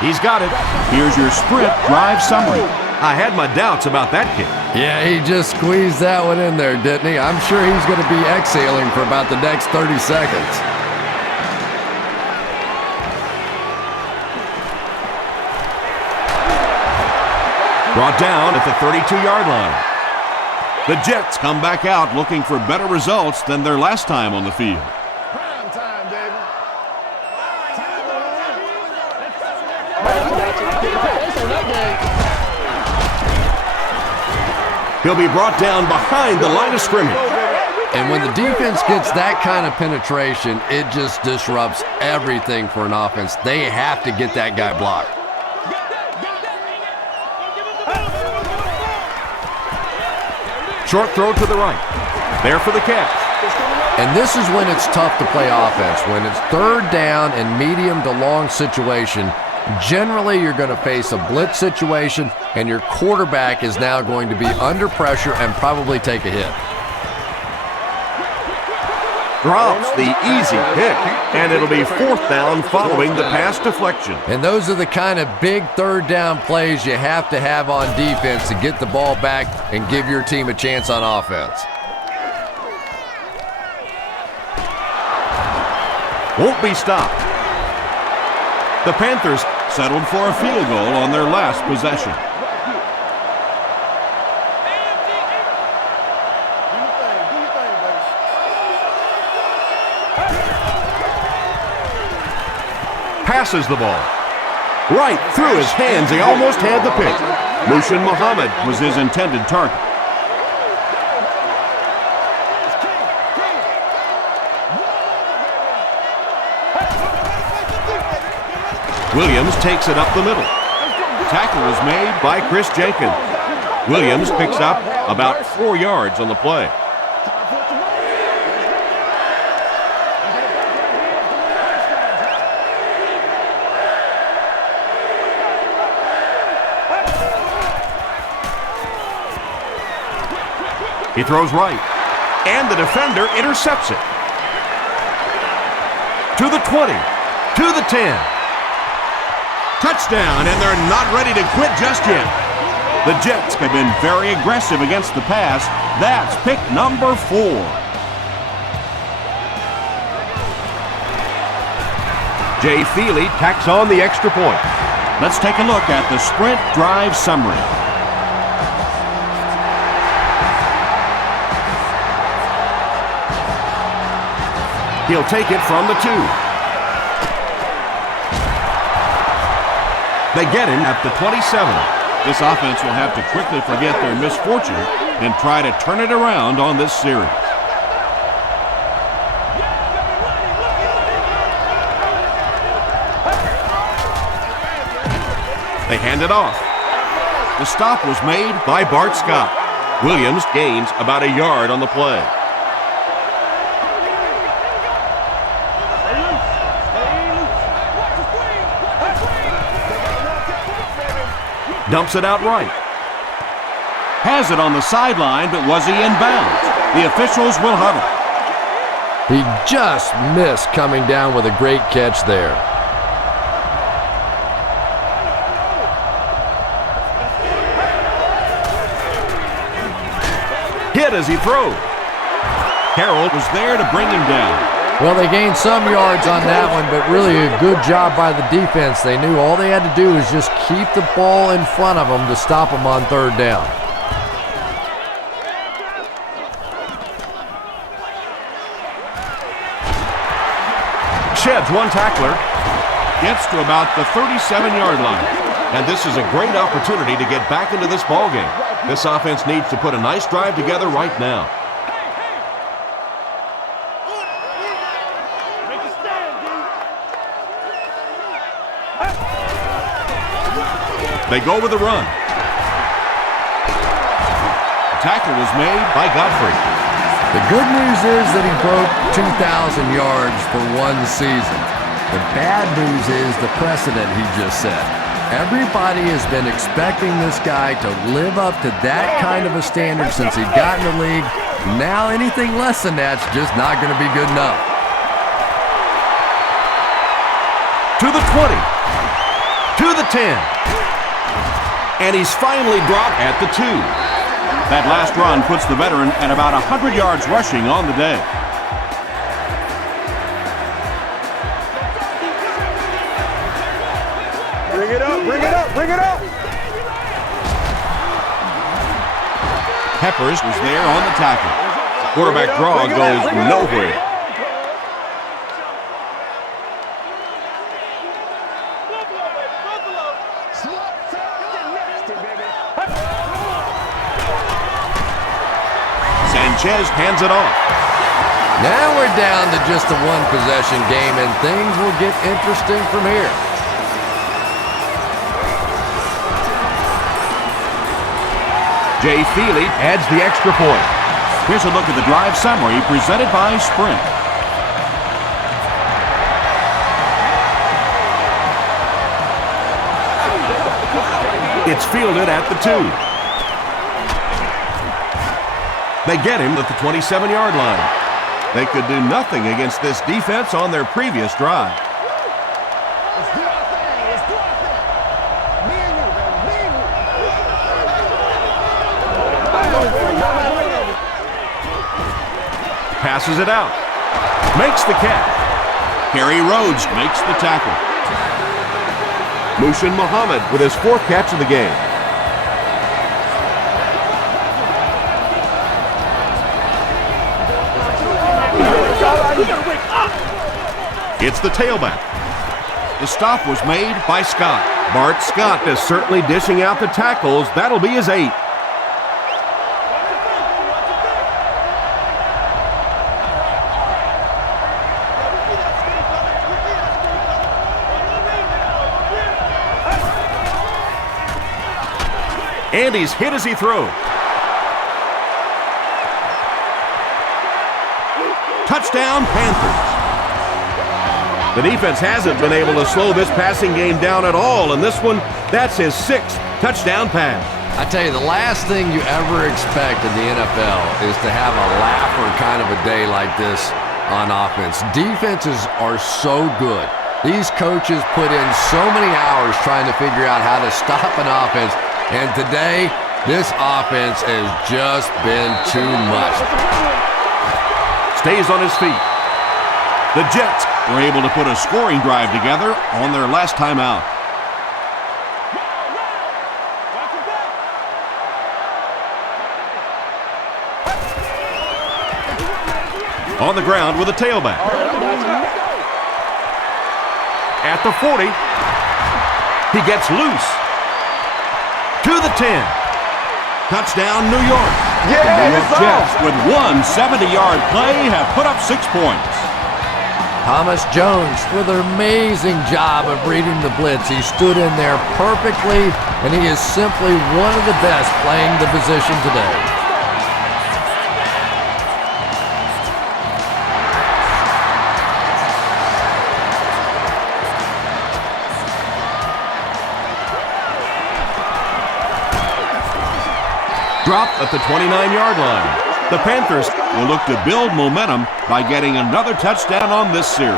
He's got it. Here's your sprint drive summary. I had my doubts about that kick. Yeah, he just squeezed that one in there, didn't he? I'm sure he's going to be exhaling for about the next 30 seconds. Brought down at the 32-yard line. The Jets come back out looking for better results than their last time on the field. Prime time, baby. He'll be brought down behind the line of scrimmage. And when the defense gets that kind of penetration, it just disrupts everything for an offense. They have to get that guy blocked. Short throw to the right. There for the catch. And this is when it's tough to play offense. When it's third down and medium to long situation, generally you're going to face a blitz situation, and your quarterback is now going to be under pressure and probably take a hit. Drops the easy pick, and it'll be 4th down following the pass deflection. And those are the kind of big third down plays you have to have on defense to get the ball back and give your team a chance on offense. Won't be stopped. The Panthers settled for a field goal on their last possession. Passes the ball. Right through his hands. He almost had the pick. Mushin Muhammad was his intended target. Williams takes it up the middle. Tackle was made by Chris Jenkins. Williams picks up about 4 yards on the play. He throws right, and the defender intercepts it. To the 20, to the 10. Touchdown, and they're not ready to quit just yet. The Jets have been very aggressive against the pass. That's pick number 4. Jay Feely tacks on the extra point. Let's take a look at the sprint drive summary. He'll take it from the 2. They get him at the 27. This offense will have to quickly forget their misfortune and try to turn it around on this series. They hand it off. The stop was made By Bart Scott. Williams gains about a yard on the play. Dumps it out right. Has it on the sideline, but was he in bounds? The officials will huddle. He just missed coming down with a great catch there. Hit as he throws. Carroll was there to bring him down. Well, they gained some yards on that one, but really a good job by the defense. They knew all they had to do was just keep the ball in front of them to stop them on third down. Sheds one tackler. Gets to about the 37-yard line. And this is a great opportunity to get back into this ballgame. This offense needs to put a nice drive together right now. They go with the run. The tackle was made By Godfrey. The good news is that he broke 2,000 yards for one season. The bad news is the precedent he just set. Everybody has been expecting this guy to live up to that kind of a standard since he got in the league. Now anything less than that's just not going to be good enough. To the 20. To the 10. And he's finally dropped at the 2. That last run puts the veteran at about 100 yards rushing on the day. Bring it up, bring it up, bring it up. Peppers was there on the tackle. Quarterback draw goes nowhere. Sanchez hands it off. Now we're down to just a one-possession game, and things will get interesting from here. Jay Feely adds the extra point. Here's a look at the drive summary presented by Sprint. It's fielded at the 2. They get him at the 27-yard line. They could do nothing against this defense on their previous drive. Let's do our thing. Let's do our thing. Me and you, baby. Me and you. Passes it out. Makes the catch. Kerry Rhodes makes the tackle. Mushin Muhammad with his 4th catch of the game. It's the tailback. The stop was made By Scott. Bart Scott is certainly dishing out the tackles. That'll be his 8th. And he's hit as he throws. Touchdown, Panthers. The defense hasn't been able to slow this passing game down at all, and this one, that's his 6th touchdown pass. I tell you, the last thing you ever expect in the NFL is to have a laugher kind of a day like this on offense. Defenses are so good. These coaches put in so many hours trying to figure out how to stop an offense, and today, this offense has just been too much. Stays on his feet. The Jets were able to put a scoring drive together on their last time out. on the ground with a tailback. At the 40. He gets loose. To the 10. Touchdown, New York. The New York Jets, with one 70-yard play, have put up 6 points. Thomas Jones with an amazing job of reading the blitz. He stood in there perfectly, and he is simply one of the best playing the position today. Dropped at the 29-yard line. The Panthers Will look to build momentum by getting another touchdown on this series.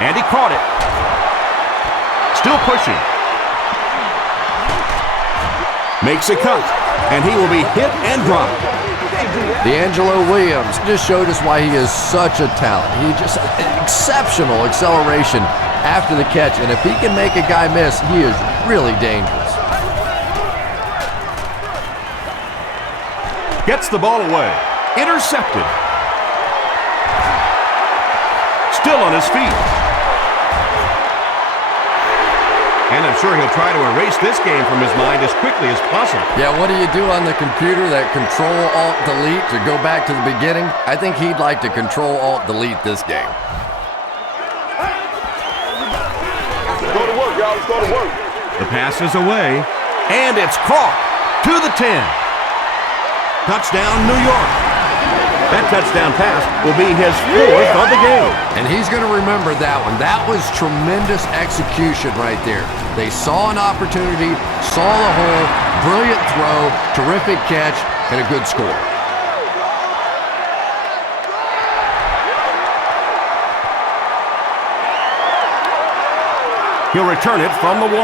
And he caught it. Still pushing. Makes a cut. And he will be hit and dropped. D'Angelo Williams just showed us why he is such a talent. He just exceptional acceleration after the catch. And if he can make a guy miss, he is really dangerous. Gets the ball away. Intercepted. Still on his feet. And I'm sure he'll try to erase this game from his mind as quickly as possible. Yeah, what do you do on the computer? That Control-Alt-Delete to go back to the beginning? I think he'd like to Control-Alt-Delete this game. Let's go to work, y'all. Let's go to work. The pass is away, and it's caught to the 10. Touchdown, New York. That touchdown pass will be his 4th of the game. And he's going to remember that one. That was tremendous execution right there. They saw an opportunity, saw the hole, brilliant throw, terrific catch, and a good score. He'll return it from the 1.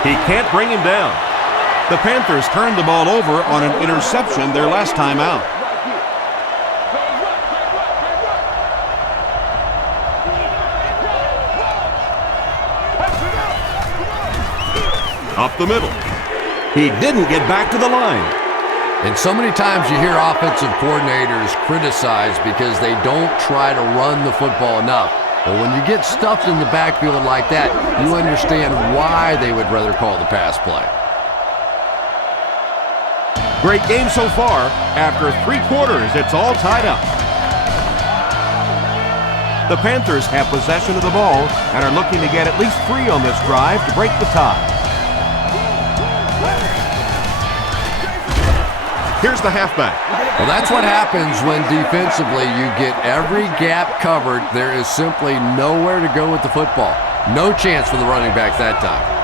He can't bring him down. The Panthers turned the ball over on an interception their last time out. Up the middle. He didn't get back to the line. And so many times you hear offensive coordinators criticized because they don't try to run the football enough. But when you get stuffed in the backfield like that, you understand why they would rather call the pass play. Great game so far. After 3 quarters, it's all tied up. The Panthers have possession of the ball and are looking to get at least 3 on this drive to break the tie. Here's the halfback. Well, that's what happens when defensively you get every gap covered. There is simply nowhere to go with the football. No chance for the running back that time.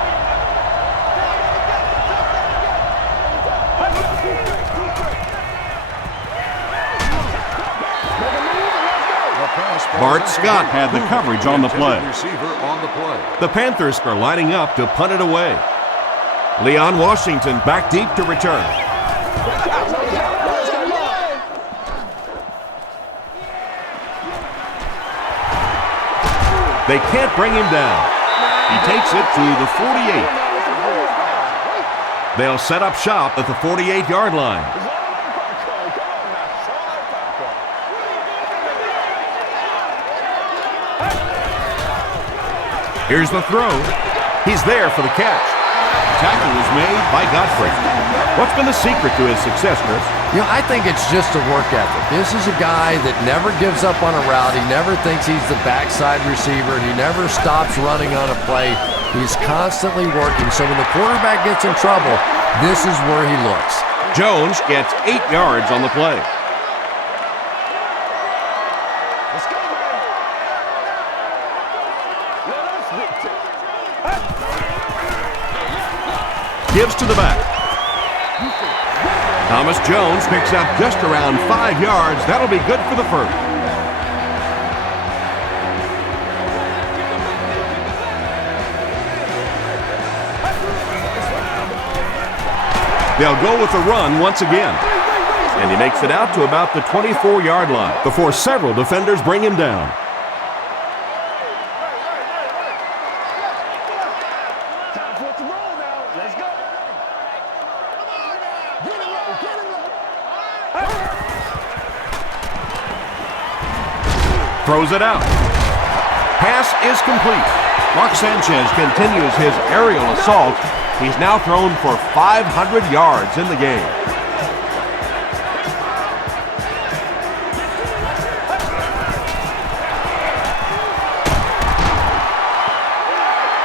Bart Scott Had the coverage on the play. Receiver on the play. The Panthers are lining up to punt it away. Leon Washington back deep to return. They can't bring him down. He takes it to the 48. They'll set up shop at the 48-yard line. Here's the throw. He's there for the catch. Tackle was made by Godfrey. What's been the secret to his success, Chris? You know, I think it's just a work ethic. This is a guy that never gives up on a route. He never thinks he's the backside receiver. He never stops running on a play. He's constantly working. So when the quarterback gets in trouble, this is where he looks. Jones gets 8 yards on the play. Gives to the back. Thomas Jones picks up just around 5 yards. That'll be good for the first. They'll go with the run once again. And he makes it out to about the 24-yard line before several defenders bring him down. Throws it out. Pass is complete. Mark Sanchez continues his aerial assault. He's now thrown for 500 yards in the game.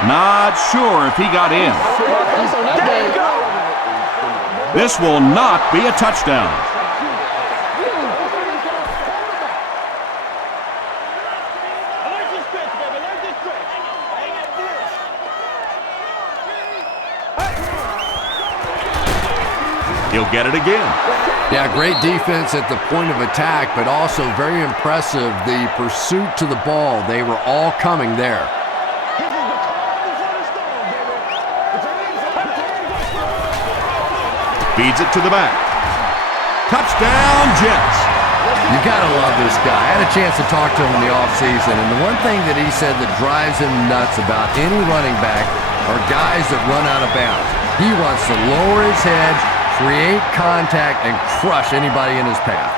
Not sure if he got in. This will not be a touchdown. He'll get it again. Yeah, great defense at the point of attack, but also very impressive the pursuit to the ball. They were all coming there. Feeds it to the back. Touchdown, Jets. You gotta love this guy. I had a chance to talk to him in the offseason, and the one thing that he said that drives him nuts about any running back are guys that run out of bounds. He wants to lower his head, create contact, and crush anybody in his path.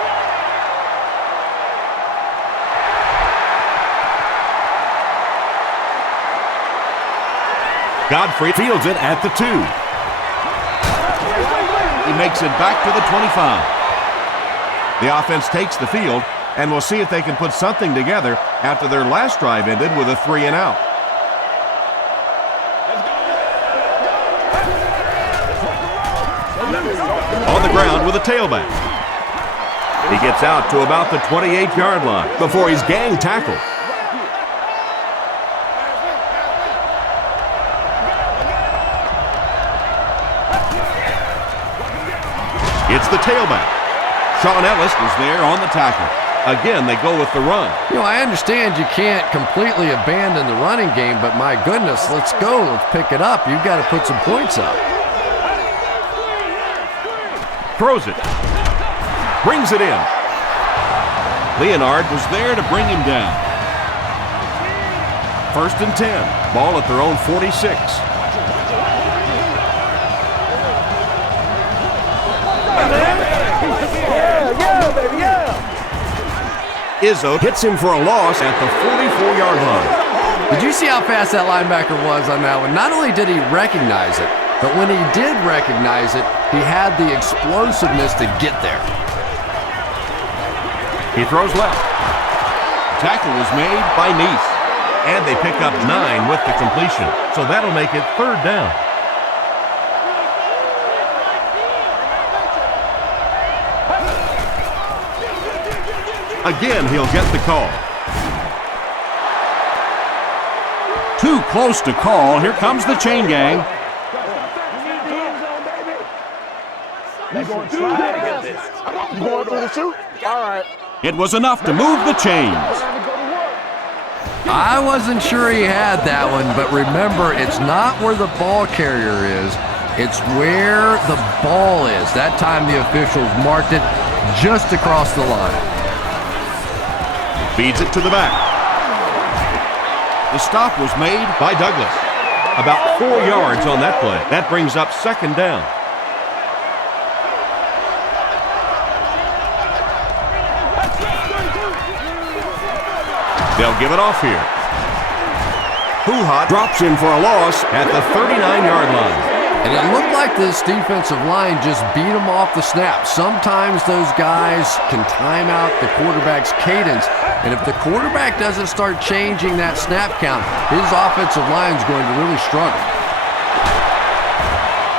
Godfrey fields it at the 2. He makes it back to the 25. The offense takes the field, and we'll see if they can put something together after their last drive ended with a 3-and-out. On the ground with a tailback. He gets out to about the 28-yard line before he's gang tackled. It's the tailback. Sean Ellis is there on the tackle. Again, they go with the run. You know, I understand you can't completely abandon the running game, but my goodness, let's go. Let's pick it up. You've got to put some points up. Throws it. Brings it in. Leonard was there to bring him down. 1st and 10. Ball at their own 46. Izzo hits him for a loss at the 44-yard line. Did you see how fast that linebacker was on that one? Not only did he recognize it, but when he did recognize it, he had the explosiveness to get there. He throws left. Tackle was made by Neese. And they pick up 9 with the completion. So that'll make it 3rd down. Again, he'll get the call. Too close to call. Here comes the chain gang. You going through the shoot? All right. It was enough to move the chains. I wasn't sure he had that one, but remember, it's not where the ball carrier is. It's where the ball is. That time the officials marked it just across the line. Feeds it to the back. The stop was made by Douglas. About 4 yards on that play. That brings up 2nd down. They'll give it off here. Puha drops him for a loss at the 39-yard line. And it looked like this defensive line just beat them off the snap. Sometimes those guys can time out the quarterback's cadence, and if the quarterback doesn't start changing that snap count, his offensive line is going to really struggle.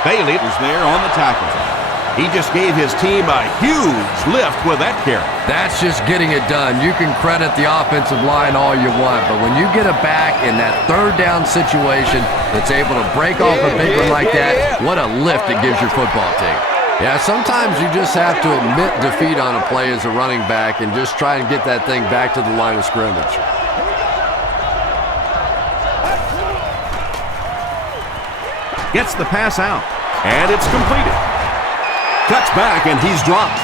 Bailey was there on the tackle. He just gave his team a huge lift with that carry. That's just getting it done. You can credit the offensive line all you want, but when you get a back in that 3rd down situation that's able to break off a big one like that, what a lift it gives your football team. Yeah, sometimes you just have to admit defeat on a play as a running back and just try and get that thing back to the line of scrimmage. Gets the pass out, and it's completed. Cuts back, and he's dropped.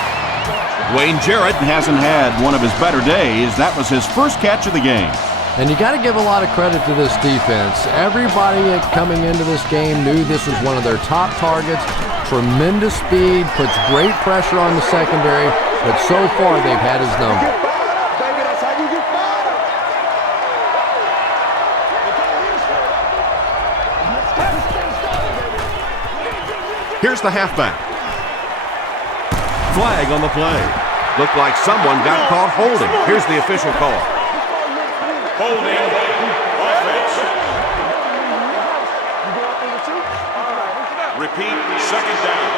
Wayne Jarrett hasn't had one of his better days. That was his first catch of the game. And you got to give a lot of credit to this defense. Everybody coming into this game knew this was one of their top targets. Tremendous speed, puts great pressure on the secondary, but so far they've had his number. Here's the halfback. Flag on the play. Looked like someone got caught holding. Here's the official call. Holding offense. Repeat, second down.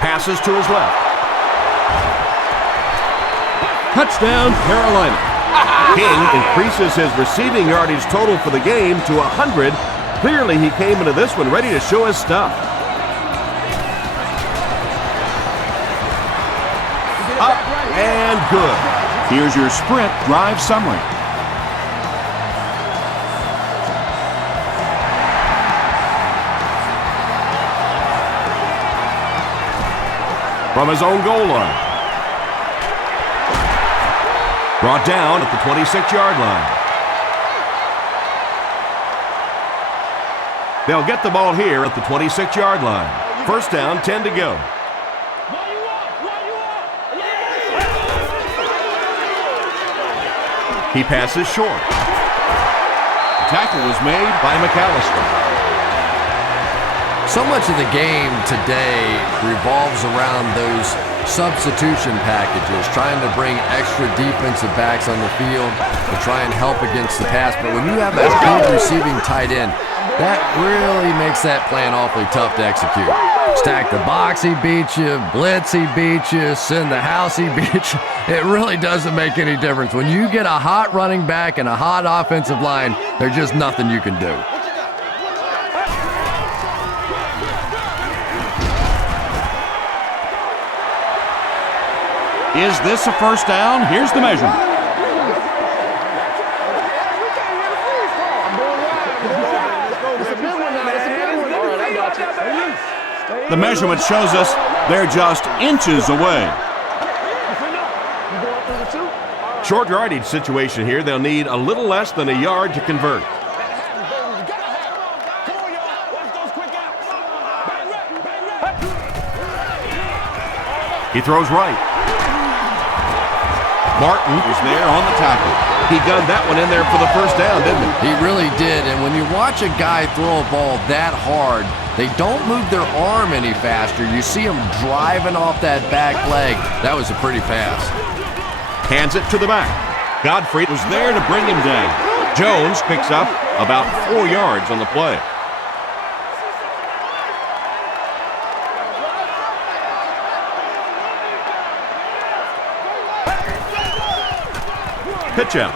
Passes to his left. Touchdown, Carolina. King increases his receiving yardage total for the game to 100. Clearly, he came into this one ready to show his stuff. Up and good. Here's your sprint drive summary. From his own goal line. Brought down at the 26-yard line. They'll get the ball here at the 26-yard line. First down, 10 to go. He passes short. The tackle was made by McAllister. So much of the game today revolves around those substitution packages, trying to bring extra defensive backs on the field to try and help against the pass. But when you have a good receiving tight end, that really makes that plan awfully tough to execute. Stack the box, he beat you. Blitz, he beat you. Send the house, he beat you. It really doesn't make any difference. When you get a hot running back and a hot offensive line, there's just nothing you can do. Is this a first down? Here's the measurement. The measurement shows us they're just inches away. Short yardage situation here. They'll need a little less than a yard to convert. He throws right. Martin is there on the tackle. He gunned that one in there for the first down, didn't he? He really did, and when you watch a guy throw a ball that hard, they don't move their arm any faster. You see him driving off that back leg. That was a pretty pass. Hands it to the back. Godfrey was there to bring him down. Jones picks up about 4 yards on the play. Pitch out.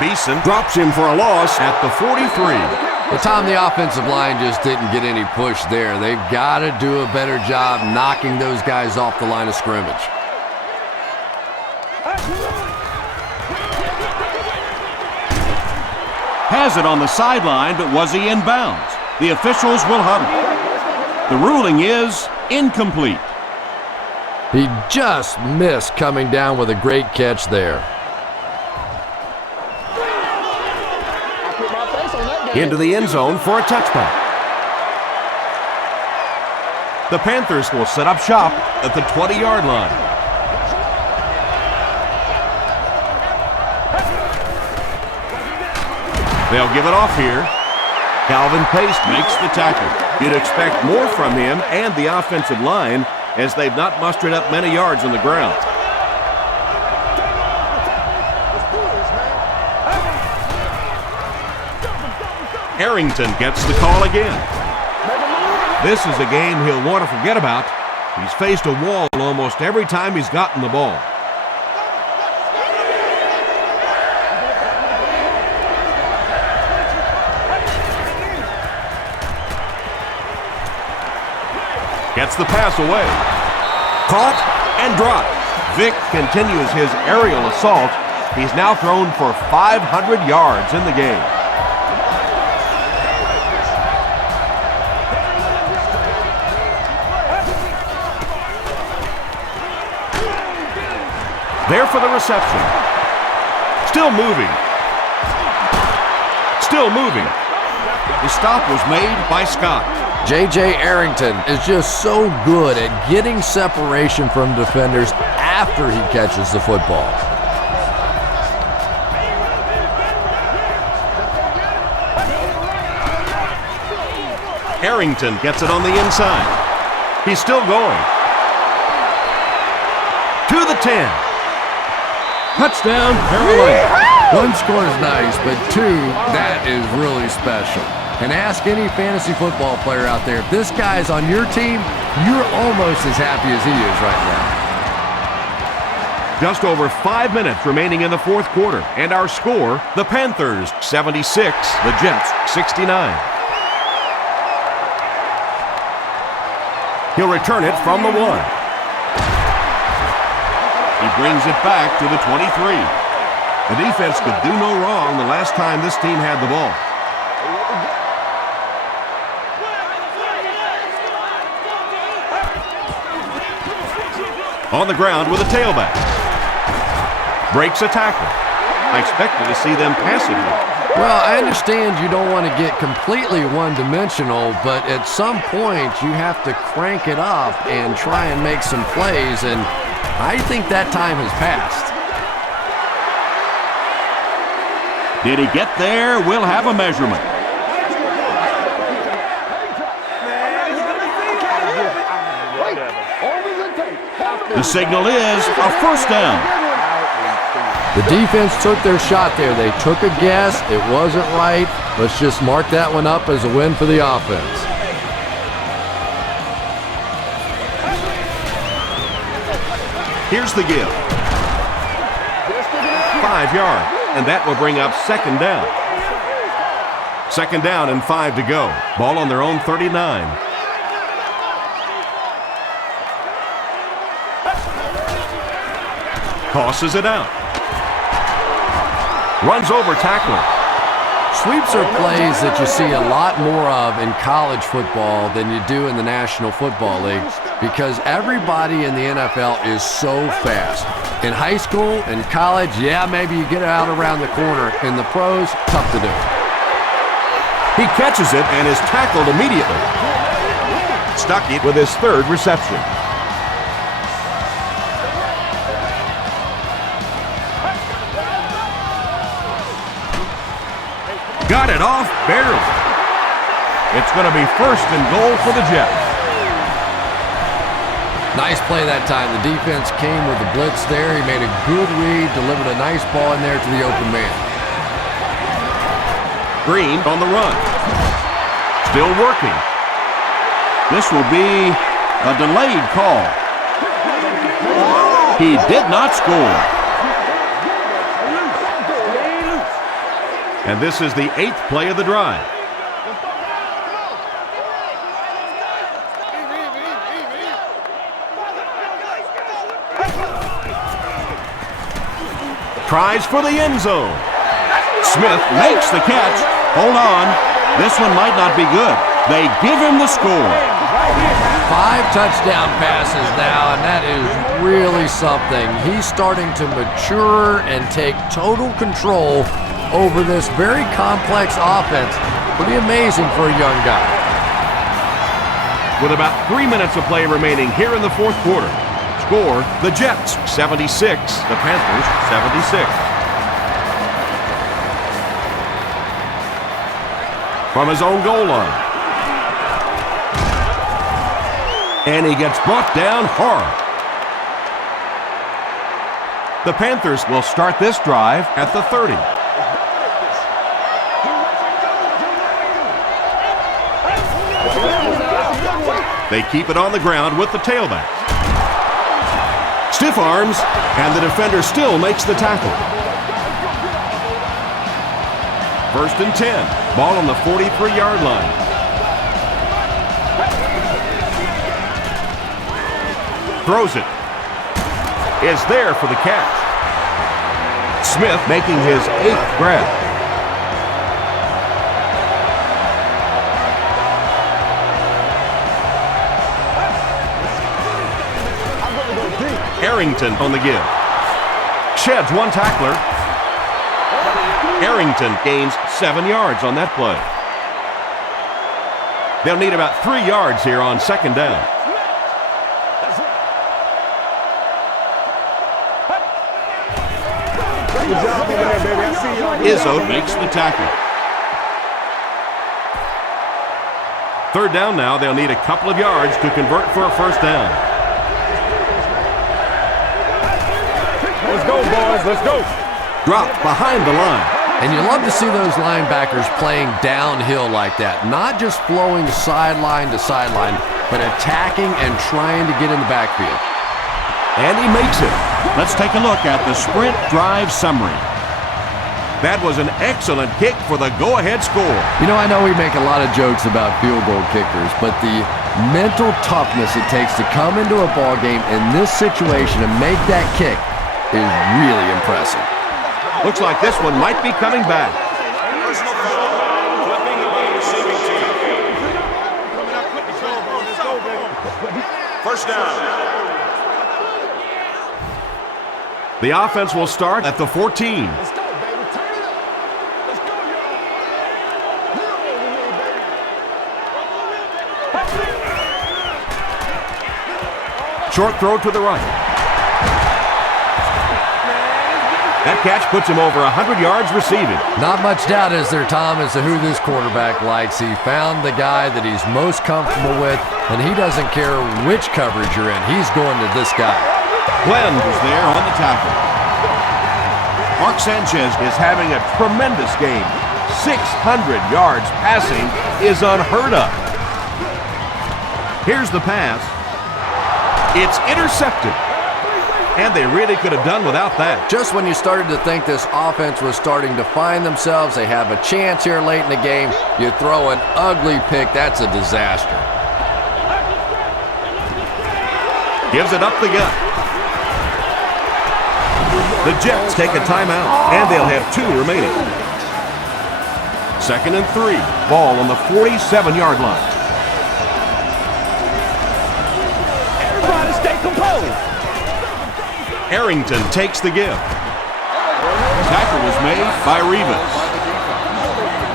Beeson drops him for a loss at the 43. Well, Tom, the offensive line just didn't get any push there. They've got to do a better job knocking those guys off the line of scrimmage. Has it on the sideline, but was he in bounds? The officials will huddle. The ruling is incomplete. He just missed coming down with a great catch there. Into the end zone for a touchback. The Panthers will set up shop at the 20-yard line. They'll give it off here. Calvin Pace makes the tackle. You'd expect more from him and the offensive line, as they've not mustered up many yards on the ground. Arrington gets the call again. This is a game he'll want to forget about. He's faced a wall almost every time he's gotten the ball. Gets the pass away. Caught and dropped. Vic continues his aerial assault. He's now thrown for 500 yards in the game. There for the reception. Still moving. Still moving. The stop was made by Scott. J.J. Arrington is just so good at getting separation from defenders after he catches the football. Arrington gets it on the inside. He's still going. To the 10. Touchdown, Carolina. One score is nice, but two, that is really special. And ask any fantasy football player out there, if this guy's on your team, you're almost as happy as he is right now. Just over 5 minutes remaining in the fourth quarter. And our score, the Panthers 76, the Jets 69. He'll return it from the 1. He brings it back to the 23. The defense could do no wrong the last time this team had the ball. On the ground with a tailback. Breaks a tackle. I expected to see them pass it here. Well, I understand you don't want to get completely one-dimensional, but at some point you have to crank it up and try and make some plays, and I think that time has passed. Did he get there? We'll have a measurement. The signal is a first down. The defense took their shot there. They took a guess. It wasn't right. Let's just mark that one up as a win for the offense. Here's the give. 5 yards, and that will bring up second down. Second down and 5 to go. Ball on their own 39. Tosses it out. Runs over tackler. Sweeps are plays that you see a lot more of in college football than you do in the National Football League because everybody in the NFL is so fast. In high school and college, yeah, maybe you get it out around the corner. In the pros, tough to do. He catches it and is tackled immediately. Stuckey with his third reception. Got it off barely. It's going to be first and goal for the Jets. Nice play that time. The defense came with the blitz there. He made a good read, delivered a nice ball in there to the open man. Green on the run. Still working. This will be a delayed call. He did not score. And this is the 8th play of the drive. Tries for the end zone. Smith makes the catch. Hold on. This one might not be good. They give him the score. 5 touchdown passes now, and that is really something. He's starting to mature and take total control over this very complex offense. Pretty amazing for a young guy. With about 3 minutes of play remaining here in the fourth quarter. Score, the Jets 76, the Panthers 76. From his own goal line. And he gets brought down hard. The Panthers will start this drive at the 30. They keep it on the ground with the tailback. Stiff arms, and the defender still makes the tackle. First and 10. Ball on the 43-yard line. Throws it. Is there for the catch. Smith making his 8th grab. Arrington on the give. Sheds one tackler. Arrington gains 7 yards on that play. They'll need about 3 yards here on second down. Izzo makes the tackle. Third down now, they'll need a couple of yards to convert for a first down. Let's go, boys. Let's go. Dropped behind the line. And you love to see those linebackers playing downhill like that, not just flowing sideline to sideline, but attacking and trying to get in the backfield. And he makes it. Let's take a look at the sprint drive summary. That was an excellent kick for the go-ahead score. You know, I know we make a lot of jokes about field goal kickers, but the mental toughness it takes to come into a ball game in this situation and make that kick is really impressive. Looks like this one might be coming back. Personal foul, flipping by the receiving team. First down. The offense will start at the 14. Let's go, baby. Turn it up. Let's go, y'all. Little over me, baby. Short throw to the right. That catch puts him over 100 yards receiving. Not much doubt, is there, Tom, as to who this quarterback likes. He found the guy that he's most comfortable with, and he doesn't care which coverage you're in. He's going to this guy. Glenn Was there on the tackle. Mark Sanchez is having a tremendous game. 600 yards passing is unheard of. Here's the pass. It's intercepted. And they really could have done without that. Just when you started to think this offense was starting to find themselves, they have a chance here late in the game, you throw an ugly pick. That's a disaster. Gives it up the gut. The Jets take a timeout, and they'll have 2 remaining. 2nd and 3. Ball on the 47-yard line. Everybody stay composed. Arrington takes the give. Tackle was made by Rivas.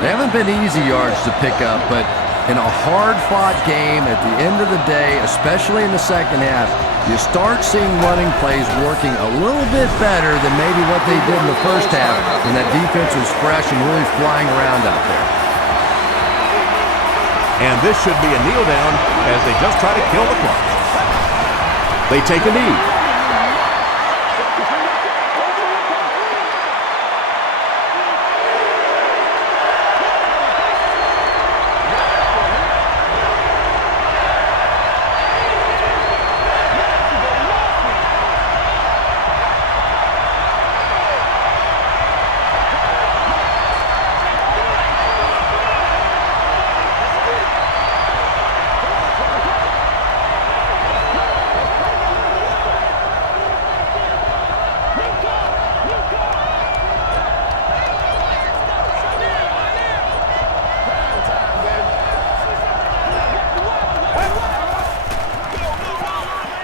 They haven't been easy yards to pick up, but in a hard-fought game at the end of the day, especially in the second half, you start seeing running plays working a little bit better than maybe what they did in the first half, and that defense was fresh and really flying around out there. And this should be a kneel down as they just try to kill the clock. They take a knee.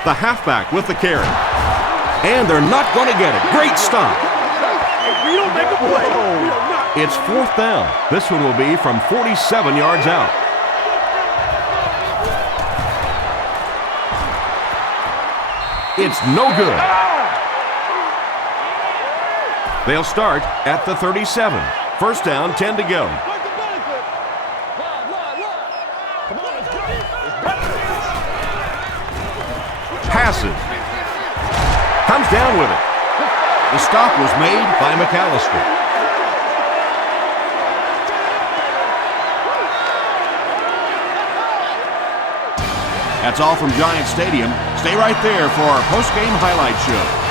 The halfback with the carry. And they're not going to get it. Great stop. We don't make a play. We are not. It's 4th down. This one will be from 47 yards out. It's no good. They'll start at the 37. First down, 10 to go. Passes. Comes down with it. The stop was made By McAllister. That's all from Giant Stadium. Stay right there for our post-game highlight show.